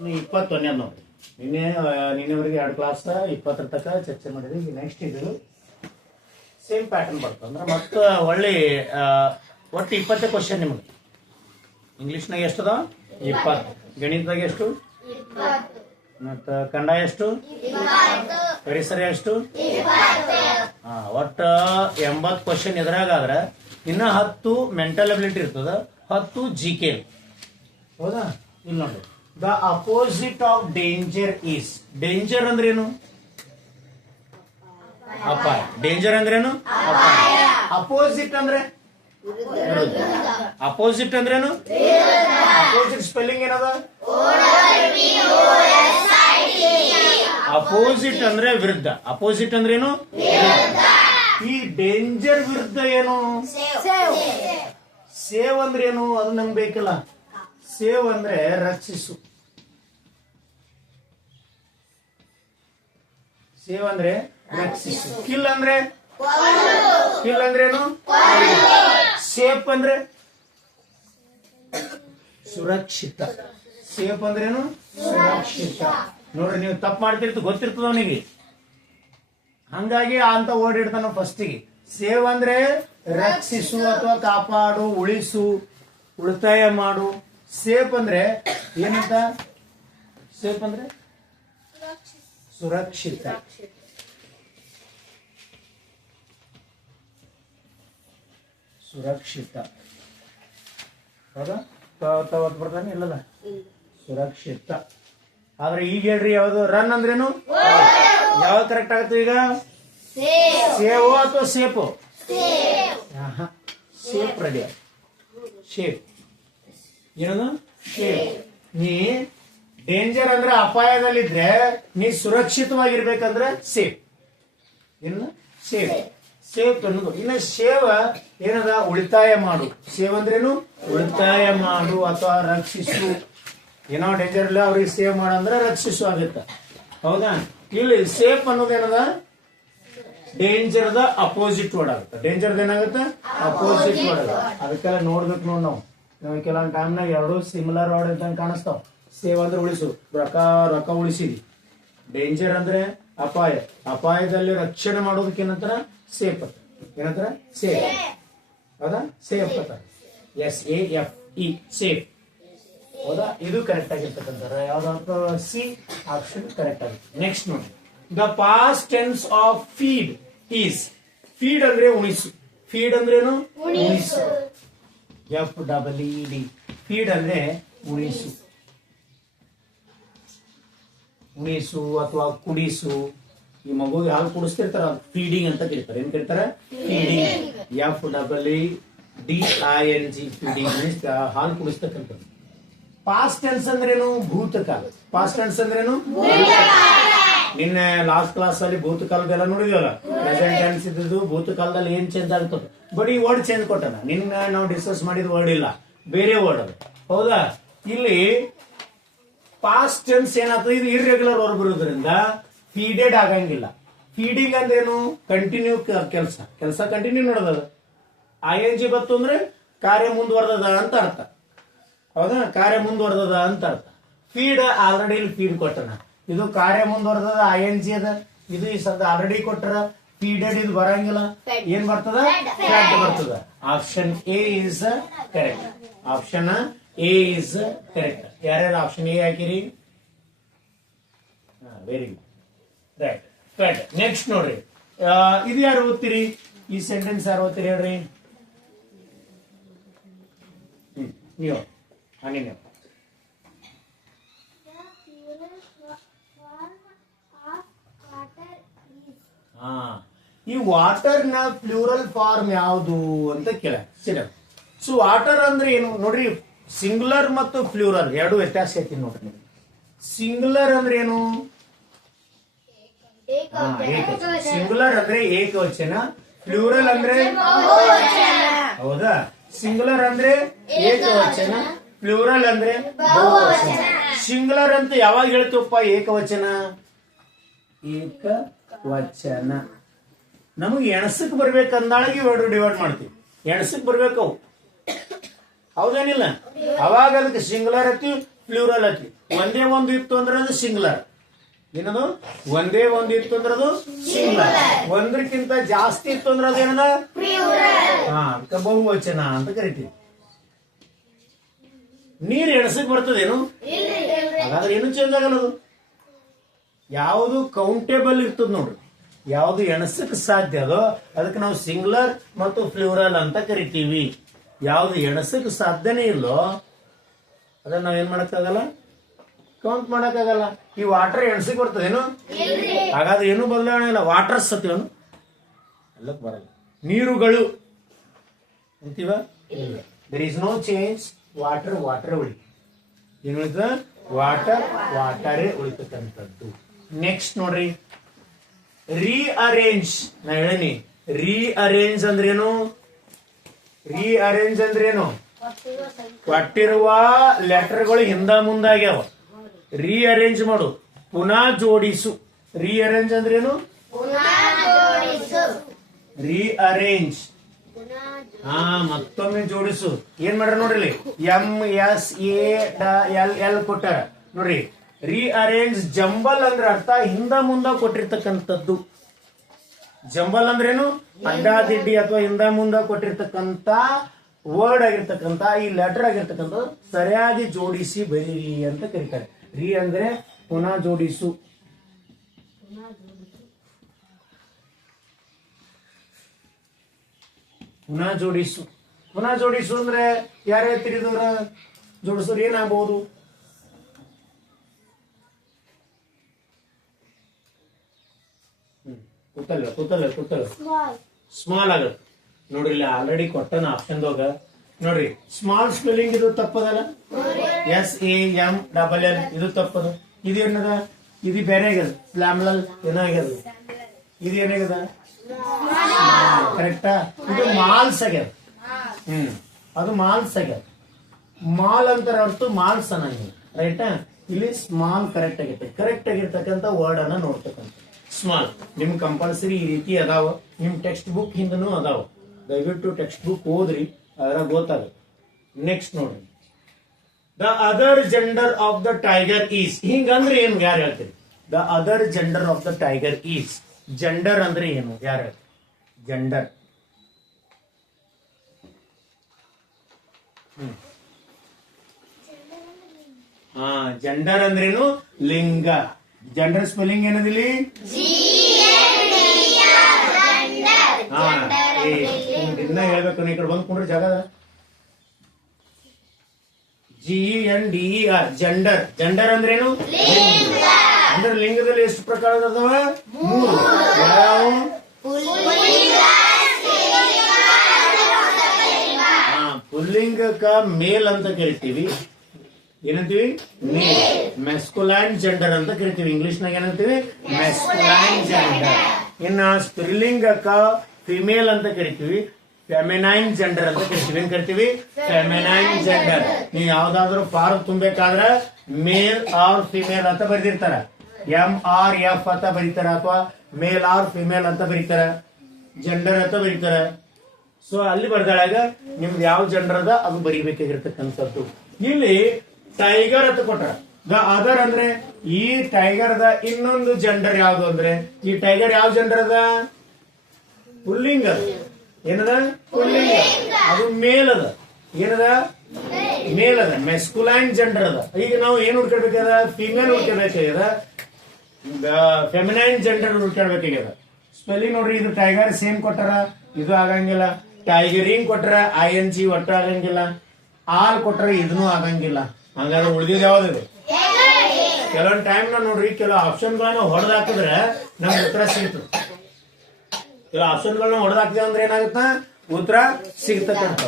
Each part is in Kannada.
ನೋಡಿ ನಿನ್ನೆ ನಿನ್ನೆವರೆಗೆ ಎರಡು ಕ್ಲಾಸ್ ಇಪ್ಪತ್ತರ ತನಕ ಚರ್ಚೆ ಮಾಡಿದ್ವಿ. ಈಗ ನೆಕ್ಸ್ಟ್ ಇದು ಸೇಮ್ ಪ್ಯಾಟರ್ನ್ ಬರ್ತದೆ ಅಂದ್ರೆ ಮತ್ತೆ ಒಳ್ಳೆ ಒಟ್ಟು ಇಪ್ಪತ್ತೇ ಕ್ವಶನ್ ನಿಮಗೆ. ಇಂಗ್ಲೀಷ್ನಾಗ ಎಷ್ಟು ಅದಾವ ಇಪ್ಪತ್ತು. ಗಣಿತದಾಗ ಎಷ್ಟು? ಮತ್ತು ಕನ್ನಡ ಎಷ್ಟು? ಪರಿಸರ ಎಷ್ಟು? ಹಾಂ ಒಟ್ಟು ಎಂಬತ್ತು ಕ್ವಶನ್ ಎದುರಾಗಾದ್ರೆ ಇನ್ನ ಹತ್ತು ಮೆಂಟಲ್ ಅಬಿಲಿಟಿ ಇರ್ತದೆ ಹತ್ತು ಜಿ ಕೆ ಹೌದಾ? ಇಲ್ಲಿ ನೋಡಿ the opposite of danger is danger ಅಂದ್ರೇನು? ಅಪಾಯ. ಡೇಂಜರ್ ಅಂದ್ರೇನು? ಅಪಾಯ. ಅಪೋಸಿಟ್ ಅಂದ್ರೆ? ಅಪೋಸಿಟ್ ಅಂದ್ರೇನು? ಅಪೋಸಿಟ್ ಸ್ಪೆಲ್ಲಿಂಗ್ ಏನದ? ಅಪೋಸಿಟ್ ಅಂದ್ರೆ ವಿರುದ್ಧ. ಅಪೋಸಿಟ್ ಅಂದ್ರೇನು? ಈ ಡೇಂಜರ್ ವಿರುದ್ಧ ಏನು? ಸೇವ್ ಅಂದ್ರೇನು? ಏನು ಅದು ನಮ್ಗೆ ಬೇಕಲ್ಲ. ಸೇವ್ ಅಂದ್ರೆ ರಕ್ಷಿಸು. ಸೇವ್ ಅಂದ್ರೆ ರಕ್ಷಿಸು ಕಿಲ್ ಅಂದ್ರೆ? ಕಿಲ್ ಅಂದ್ರೇನು ಸೇಫ್ ಅಂದ್ರೆ? ಸುರಕ್ಷಿತ. ಸೇಫ್ ಅಂದ್ರೇನು ಸುರಕ್ಷಿತ. ನೋಡ್ರಿ ನೀವು ತಪ್ಪು ಮಾಡ್ತಿರ್ತ ಗೊತ್ತಿರ್ತದ ಅವನಿಗೆ. ಹಂಗಾಗಿ ಅಂತ ಓಡಿಡ್ತಾನ ಫಸ್ಟಿಗೆ ಸೇವ್ ಅಂದ್ರೆ ರಕ್ಷಿಸು ಅಥವಾ ಕಾಪಾಡು ಉಳಿಸು ಉಳಿತಾಯ ಮಾಡು. ಸೇಫ್ ಅಂದ್ರೆ ಏನಂತ? ಸೇಫ್ ಅಂದ್ರೆ? ಸುರಕ್ಷಿತ. ಸುರಕ್ಷಿತ. ಹೌದಾ? ಇಲ್ಲಲ್ಲ? ಸುರಕ್ಷಿತ. ಆದ್ರೆ ಈಗ ಹೇಳ್ರಿ ಯಾವ್ದು? ರನ್ ಅಂದ್ರೇನು? ಯಾವ್ದು ಕರೆಕ್ಟ್ ಆಗುತ್ತೆ ಈಗ? ಸೇವೋ ಅಥವಾ ಸೇಪು ಸೇಫ್ ರೆಡಿ ಶೇಪ್ ಏನದು? ಶೇಫ್ ನೀ ಡೇಂಜರ್ ಅಂದ್ರೆ ಅಪಾಯದಲ್ಲಿದ್ರೆ ನೀ ಸುರಕ್ಷಿತವಾಗಿರ್ಬೇಕಂದ್ರೆ ಸೇಫ್ ಏನು ಸೇಫ್ ಸೇವ್ ಅನ್ನೋದು ಇನ್ನು ಸೇವ ಏನದ? ಉಳಿತಾಯ ಮಾಡು. ಸೇವ್ ಅಂದ್ರೇನು? ಉಳಿತಾಯ ಮಾಡು ಅಥವಾ ರಕ್ಷಿಸು. ಏನೋ ಡೇಂಜರ್ ಇಲ್ಲ, ಅವ್ರಿಗೆ ಸೇವ್ ಮಾಡಂದ್ರೆ ರಕ್ಷಿಸು ಆಗುತ್ತೆ. ಹೌದಾ? ಇಲ್ಲಿ ಸೇಫ್ ಅನ್ನೋದೇನದ ಡೇಂಜರ್ ದ ಅಪೋಸಿಟ್ ವರ್ಡ್ ಆಗುತ್ತೆ. ಡೇಂಜರ್ ಏನಾಗುತ್ತೆ? ಅಪೋಸಿಟ್ ವರ್ಡ್ ಅದಕ್ಕೆಲ್ಲ ನೋಡ್ಬೇಕು ನೋಡ್ ನಾವು. ನಾವು ಕೆಲವೊಂದು ಟೈಮ್ನಾಗ ಎರಡು ಸಿಮಿಲರ್ ವರ್ಡ್ ಅಂತ ಕಾಣಿಸ್ತಾವ. ಸೇವ್ ಅಂದ್ರೆ ಉಳಿಸು. ರೊಕ್ಕ ರೊಕ್ಕ ಉಳಿಸಿದಿ ಡೇಂಜರ್ ಅಂದ್ರೆ ಅಪಾಯ. ಅಪಾಯದಲ್ಲಿ ರಕ್ಷಣೆ ಮಾಡೋದಕ್ಕೆ ಏನಂತಾರ? ಸೇಫ್ ಅಂತ ಏನಂತಾರ? ಸೇಫ್. ಹೌದಾ? ಸೇಫ್ ಅಂತ. S A F E safe. ಹೌದಾ? ಇದು ಕರೆಕ್ಟ್ ಆಗಿರ್ತಕ್ಕಂಥ ಯಾವ್ದಾದ್ರು ಸಿ ಆಪ್ಷನ್ ಕರೆಕ್ಟ್ ಆಗುತ್ತೆ. ನೆಕ್ಸ್ಟ್ ನೋಡಿ. The past tense of feed is feed ಅಂದ್ರೆ ಉಣಿಸು. ಫೀಡ್ ಅಂದ್ರೇನು ಉಣಿಸು. F double E D feed ಅಂದ್ರೆ ಉಣಿಸು. ಉಣಿಸು ಅಥವಾ ಕುಡಿಸು ಈ ಮಗುವಿಗೆ ಹಾಲು ಕುಡಿಸ್ತಿರ್ತಾರ ಫೀಡಿಂಗ್ ಅಂತ ಕರೀತಾರೆ. ಏನ್ ಕರೀತಾರೆ? Feeding F double E D I N G feeding ಹಾಲು ಕುಡಿಸ್ತಕ್ಕಂಥದ್ದು. ಪಾಸ್ಟ್ ಟೆನ್ಸ್ ಅಂದ್ರೇನು? ಭೂತಕಾಲ. ಪಾಸ್ಟ್ ಟೆನ್ಸ್ ಅಂದ್ರೇನು? ನಿನ್ನೆ ಲಾಸ್ಟ್ ಕ್ಲಾಸ್ ಅಲ್ಲಿ ಭೂತಕಾಲದೆಲ್ಲ ನೋಡಿದ್ವಲ್ಲ? ಪ್ರೆಸೆಂಟ್ ಟೆನ್ಸ್ ಇದ್ದು ಭೂತಕಾಲದಲ್ಲಿ ಏನ್ ಚೇಂಜ್ ಆಗ್ತದೆ ಬಟ್ ಈ ವರ್ಡ್ ಚೇಂಜ್ ಕೊಟ್ಟನ. ನಿನ್ನೆ ನಾವು ಡಿಸ್ಕಸ್ ಮಾಡಿದ ವರ್ಡ್ ಇಲ್ಲ. ಬೇರೆ ವರ್ಡ್ ಅದು. ಹೌದಾ? ಇಲ್ಲಿ ಪಾಸ್ಟ್ ಟೆನ್ಸ್ ಏನಾಗ್ತದೆ? ಇದು ಇರ್ರೆಗ್ಯುಲರ್ ವರ್ಬ್ ಇರೋದ್ರಿಂದ ಫೀಡೆಡ್ ಆಗಂಗಿಲ್ಲ. ಫೀಡಿಂಗ್ ಅಂದ್ರೇನು? ಕಂಟಿನ್ಯೂ ಕೆಲಸ. ಕೆಲಸ ಕಂಟಿನ್ಯೂ ನಡೆದದ ಐ ಎನ್ ಜಿ ಬತ್ತು ಅಂದ್ರೆ ಕಾರ್ಯ ಮುಂದುವರೆದ ಅಂತ ಅರ್ಥ. ಹೌದಾ? ಕಾರ್ಯ ಮುಂದುವರೆದ ಅಂತ ಅರ್ಥ. ಫೀಡ್ ಆಲ್ರೆಡಿ ಇಲ್ಲಿ ಫೀಡ್ ಕೊಟ್ಟನ ಇದು ಕಾರ್ಯ ಮುಂದುವರೆದ ಐ ಎನ್ ಜಿ ಅದ. ಇದು ಈ ಸದ್ದ ಆಲ್ರೆಡಿ ಕೊಟ್ಟರ ಫೀಡೆಡ್ ಇದು ಬರಂಗಿಲ್ಲ. ಏನ್ ಬರ್ತದ? ಫ್ಯಾಟ್ ಬರ್ತದ. Option A is correct option A is correct ಯಾರ್ಯಾರು ಆಪ್ಷನ್ ಎ ಹಾಕಿರಿ? Very good right right next ನೋಡ್ರಿ. ಇದು ಯಾರು ಓದ್ತೀರಿ? ಈ ಸೆಂಟೆನ್ಸ್ ಯಾರು ಓದ್ತೀರಿ ಹೇಳ್ರಿ? ನೀವು. ಹಾಗೆ ನೀವು. ಹಾ, ಈ ವಾಟರ್ನ ಪ್ಲೂರಲ್ ಫಾರ್ಮ್ ಯಾವುದು ಅಂತ ಕೇಳ. ಸರಿ ಸೊ ವಾಟರ್ ಅಂದ್ರೆ ಏನು? ನೋಡ್ರಿ ಸಿಂಗುಲರ್ ಮತ್ತು ಫ್ಲೂರಲ್ ಎರಡು ವ್ಯತ್ಯಾಸ ಐತಿ ನೋಡ್ರಿ. ನಿಮ್ಗೆ ಸಿಂಗುಲರ್ ಅಂದ್ರೆ ಏನು? ಸಿಂಗುಲರ್ ಅಂದ್ರೆ ಏಕವಚನ. ಪ್ಲೂರಲ್ ಅಂದ್ರೆ? ಹೌದಾ? ಸಿಂಗುಲರ್ ಅಂದ್ರೆ? ಏಕವಚನ. ಫ್ಲೂರಲ್ ಅಂದ್ರೆ? ಬಹುವಚನ. ಸಿಂಗುಲರ್ ಅಂತ ಯಾವಾಗ ಹೇಳ್ತೀವಪ್ಪ ಏಕವಚನ? ಏಕವಚನ. ನಮಗೆ ಎಣಸಕ್ ಬರ್ಬೇಕಂದಾಳಗಿ ಎರಡು ಡಿವೈಡ್ ಮಾಡ್ತೀವಿ. ಎಣಸಕ್ ಬರ್ಬೇಕು ಅವು ಹೌದೇನಿಲ್ಲ? ಅವಾಗ ಅದಕ್ಕೆ ಸಿಂಗ್ಲರ್ ಐತಿ ಪ್ಲೂರಲ್ ಐತಿ. ಒಂದೇ ಒಂದು ಇತ್ತು ಅಂದ್ರೆ ಅದು ಸಿಂಗ್ಲರ್ ಏನದು? ಒಂದೇ ಒಂದು ಇತ್ತು ಅಂದ್ರೆ ಅದು ಸಿಂಗ್ಲರ್ ಒಂದಕ್ಕಿಂತ ಜಾಸ್ತಿ ಇತ್ತು ಅಂದ್ರೆ ಅದು ಏನದ? ಹಾ ಅದಕ್ಕೆ ಬಹುವಚನ ಅಂತ ಕರಿತೀವಿ. ನೀರ್ ಎಣಸಕ್ ಬರ್ತದೇನು? ಹಾಗಾದ್ರೆ ಏನು ಚೇಂಜ್ ಆಗಲ್ಲ ಅದು? ಯಾವುದು ಕೌಂಟೇಬಲ್ ಇರ್ತದ ನೋಡ್ರಿ. ಯಾವುದು ಎಣಸಕ್ ಸಾಧ್ಯ ಅದೋ? ಅದಕ್ಕೆ ನಾವು ಸಿಂಗ್ಲರ್ ಮತ್ತು ಫ್ಲೂರಲ್ ಅಂತ ಕರಿತೀವಿ. ಯಾವ್ದು ಎಣಸಕ್ಕೆ ಸಾಧ್ಯನೇ ಇಲ್ಲೋ ಅದನ್ನ ನಾವ್ ಏನ್ ಮಾಡಕ್ಕಾಗಲ್ಲ? ಕೌಂಟ್ ಮಾಡಕ್ಕಾಗಲ್ಲ. ಈ ವಾಟರ್ ಎಣಸಕ್ ಬರ್ತದೇನು? ಹಾಗಾದ್ರೆ ಏನು ಬದಲಾವಣೆ ಇಲ್ಲ. ವಾಟರ್ ಸತ್ಯವನು ಎಲ್ಲಕ್ಕೆ ಬರಲ್ಲ. ನೀರುಗಳು. ಅಂತೀವ? There is no change water water ಉಳಿ. ಏನು ಉಳಿತದ? ವಾಟರ್ ವಾಟರೇ ಉಳಿತಕ್ಕಂಥದ್ದು. ನೆಕ್ಸ್ಟ್ ನೋಡ್ರಿ. ರೀಅರೇಂಜ್ ನಾ ಹೇಳೀನಿ. ರೀಅರೇಂಜ್ ಅಂದ್ರೇನು? ರೀಅರೇಂಜ್ ಅಂದ್ರೇನು? ಕೊಟ್ಟಿರುವ ಲೆಟರ್ಗಳು ಹಿಂದ ಮುಂದಾಗ್ಯಾವ. ರೀಅರೇಂಜ್ ಮಾಡು. ಪುನಃ ಜೋಡಿಸು. ರೀಅರೇಂಜ್ ಅಂದ್ರೇನು? ರೀಅರೇಂಜ್ ಹಾ ಮತ್ತೊಮ್ಮೆ ಜೋಡಿಸು. ಏನ್ ಮಾಡ್ರ ನೋಡ್ರಿ M S A L L ಕೊಟ್ಟಾರ. ನೋಡ್ರಿ. ರೀಅರೇಂಜ್ ಜಂಬಲ್ ಅಂದ್ರೆ ಅರ್ಥ ಹಿಂದ ಮುಂದ ಕೊಟ್ಟಿರ್ತಕ್ಕಂಥದ್ದು. ಜಂಬಲ್ ಅಂದ್ರೇನು? ಅಡ್ಡಾದಿಡ್ಡಿ ಅಥವಾ ಹಿಂದ ಮುಂದ ಕೊಟ್ಟಿರ್ತಕ್ಕಂತ ವರ್ಡ್ ಆಗಿರ್ತಕ್ಕಂತ, ಈ ಲೆಟರ್ ಆಗಿರ್ತಕ್ಕಂಥ ಸರಿಯಾಗಿ ಜೋಡಿಸಿ ಬರೀರಿ ಅಂತ ಕರೀತಾರೆ. ರಿ ಅಂದ್ರೆ ಪುನಃ ಜೋಡಿಸು. ಪುನಃ ಜೋಡಿಸು. ಪುನಃ ಜೋಡಿಸು ಅಂದ್ರೆ ಯಾರೇ ತಿಳಿದವ್ರ ಜೋಡಿಸೋರು ಏನಾಗಬಹುದು ಕೂತಲ್ಲ ಕೂತಲ್ಲ ಕೂತಲ್ಲ. ಸ್ಮಾಲ್ ಆಗತ್ತೆ ನೋಡ್ರಿ ಇಲ್ಲಿ ಆಲ್ರೆಡಿ ಕೊಟ್ಟನ ಆಪ್ಷನ್ದಾಗ ನೋಡ್ರಿ ಸ್ಮಾಲ್ ಸ್ಪೆಲ್ಲಿಂಗ್ ಇದು ತಪ್ಪದಲ್ಲ? S A M double L ಇದು ತಪ್ಪದ. ಇದು ಏನದ? ಇದು ಬೇರೆ ಆಗ್ಯದ. ಪ್ಲಾಮ್ಲ ಏನಾಗ್ಯದ ಇದು ಏನಾಗ್ಯದ ಕರೆಕ್ಟಾ ಇದು ಮಾಲ್ಸ್ ಆಗ್ಯದ. ಹ್ಮ್. ಅದು ಮಾಲ್ಸ್ ಆಗ್ಯದ. ಮಾಲ್ ಅಂತಾರ ಹೊರತು ಮಾಲ್ಸ್ ಅನ್ನಂಗಿಲ್ಲ ರೈಟಾ ಇಲ್ಲಿ ಸ್ಮಾಲ್ ಕರೆಕ್ಟ್ ಆಗೈತೆ. ಕರೆಕ್ಟ್ ಆಗಿರ್ತಕ್ಕಂಥ ವರ್ಡ್ ಅನ್ನ ನೋಡ್ತಕ್ಕಂಥ. ಸ್ಮಾಲ್ ನಿಮ್ ಕಂಪಲ್ಸರಿ ಈ ರೀತಿ ಅದಾವ. ನಿಮ್ ಟೆಕ್ಸ್ಟ್ ಬುಕ್ ಹಿಂದನೂ ಅದಾವ. ದಯವಿಟ್ಟು ಟೆಕ್ಸ್ಟ್ ಬುಕ್ ಓದ್ರಿ ಅದರ ಗೊತ್ತಾಗುತ್ತೆ. ನೆಕ್ಸ್ಟ್ ನೋಡ್ರಿ. The other gender of the tiger is ಹಿಂಗಂದ್ರೆ ಏನು? ಯಾರು ಹೇಳ್ತೀರಿ? The other gender of the tiger is gender ಅಂದ್ರೆ ಏನು? ಯಾರು ಹೇಳ್ತೀರಿ? ಜೆಂಡರ್ ಹಾ ಜೆಂಡರ್ ಅಂದ್ರೇನು? ಲಿಂಗ. ಜೆಂಡರ್ ಸ್ಪೆಲ್ಲಿಂಗ್ ಏನದಿಲ್ಲಿ? ಹಾ ಏ ದಿನ ಹೇಳ್ಬೇಕು ನೀ ಈ ಕಡೆ ಬಂದ್ ಕುಂಡ್ರಿ ಜಾಗ G N D R gender gender ಅಂದ್ರೇನು? ಅಂದ್ರೆ ಲಿಂಗದಲ್ಲಿ ಎಷ್ಟು ಪ್ರಕಾರ ಅದಾವ? ಮೂರು. ಹಾ, ಪುಲ್ಲಿಂಗಕ್ಕ ಮೇಲ್ ಅಂತ ಕರಿತೀವಿ. ಏನಂತೀವಿ? ಮೆಸ್ಕುಲೈನ್ ಜೆಂಡರ್ ಅಂತ ಕರಿತೀವಿ. ಇಂಗ್ಲಿಷ್ ನಾಗ ಏನಂತೀವಿ? ಮೆಸ್ಕುಲೈನ್ ಜೆಂಡರ್ ಇನ್ನ ಸ್ತ್ರೀಲಿಂಗಕ್ಕ ಫಿಮೇಲ್ ಅಂತ ಕರಿತೀವಿ. ಫೆಮಿನೈನ್ ಜೆಂಡರ್ ಅಂತ ಕರಿತೀವಿ. ಏನ್ ಕರಿತೀವಿ? ಫೆಮಿನೈನ್ ಜೆಂಡರ್ ನೀವು ಯಾವ್ದಾದ್ರು ಫಾರ್ಮ್ ತುಂಬಬೇಕಾದ್ರ ಮೇಲ್ ಆರ್ ಫಿಮೇಲ್ ಅಂತ ಬರೆದಿರ್ತಾರ. ಎಂ ಆರ್ ಎಫ್ ಅಂತ ಬರೀತಾರ ಅಥವಾ ಮೇಲ್ ಆರ್ ಫಿಮೇಲ್ ಅಂತ ಬರೀತಾರ. ಜೆಂಡರ್ ಅಂತ ಬರೀತಾರ. ಸೊ ಅಲ್ಲಿ ಬರ್ದಾಳಾಗ ನಿಮ್ದು ಯಾವ ಜೆಂಡರ್ ಅದ, ಅದು ಬರಿಬೇಕಾಗಿರ್ತಕ್ಕಂಥದ್ದು. ಇಲ್ಲಿ ಟೈಗರ್ ಅಂತ ಕೊಟ್ಟಾರ ದ ಅದರ್ ಅಂದ್ರೆ ಈ ಟೈಗರ್ ದ ಇನ್ನೊಂದು ಜೆಂಡರ್ ಯಾವ್ದು ಅಂದ್ರೆ, ಈ ಟೈಗರ್ ಯಾವ ಜೆಂಡರ್ ಅದ ಪುಲ್ಲಿಂಗ್. ಅದ ಏನದ? ಪುಲ್ಲಿಂಗ. ಅದು ಮೇಲ್ ಅದ ಏನದ? ಮೇಲ್ ಅದ ಮೆಸ್ಕುಲೈನ್ ಜೆಂಡರ್ ಅದ ಈಗ ನಾವು ಏನ್ ಹುಡ್ಕೊಳ್ಬೇಕಾದ ಫಿಮೇಲ್ ಹುಡ್ಕೊಳ್ಬೇಕಾಗ್ಯದ ಫೆಮಿನೈನ್ ಜೆಂಡರ್ ಹುಡ್ಕೊಳ್ಬೇಕಾಗ್ಯದ ಸ್ಪೆಲ್ಲಿಂಗ್ ನೋಡ್ರಿ, ಇದು ಟೈಗರ್ ಸೇಮ್ ಕೊಟ್ಟಾರ, ಇದು ಆಗಂಗಿಲ್ಲ. ಟೈಗರಿಂಗ್ ಕೊಟ್ರ ಐ ಎನ್ ಜಿ ಒಟ್ಟು ಆಗಂಗಿಲ್ಲ. ಆಲ್ ಕೊಟ್ರ, ಇದನ್ನು ಆಗಂಗಿಲ್ಲ. ಹಂಗಾದ್ರೆ ಉಳಿದಿದ್ ಯಾವ್ದಿದೆ ಕೆಲವೊಂದ್ ಟೈಮ್ ನೋಡ್ರಿ ಕೆಲವು ಆಪ್ಷನ್ಗಳನ್ನ ಹೊಡೆದು ಹಾಕಿದ್ರೆ ನಮ್ಗೆ ಉತ್ತರ ಸಿಗ್ತದೆ. ಕೆಲವು ಆಪ್ಷನ್ಗಳನ್ನ ಹೊಡೆದು ಹಾಕಿದೆ ಅಂದ್ರೆ ಏನಾಗುತ್ತ? ಉತ್ತರ ಸಿಗ್ತಕ್ಕಂಥ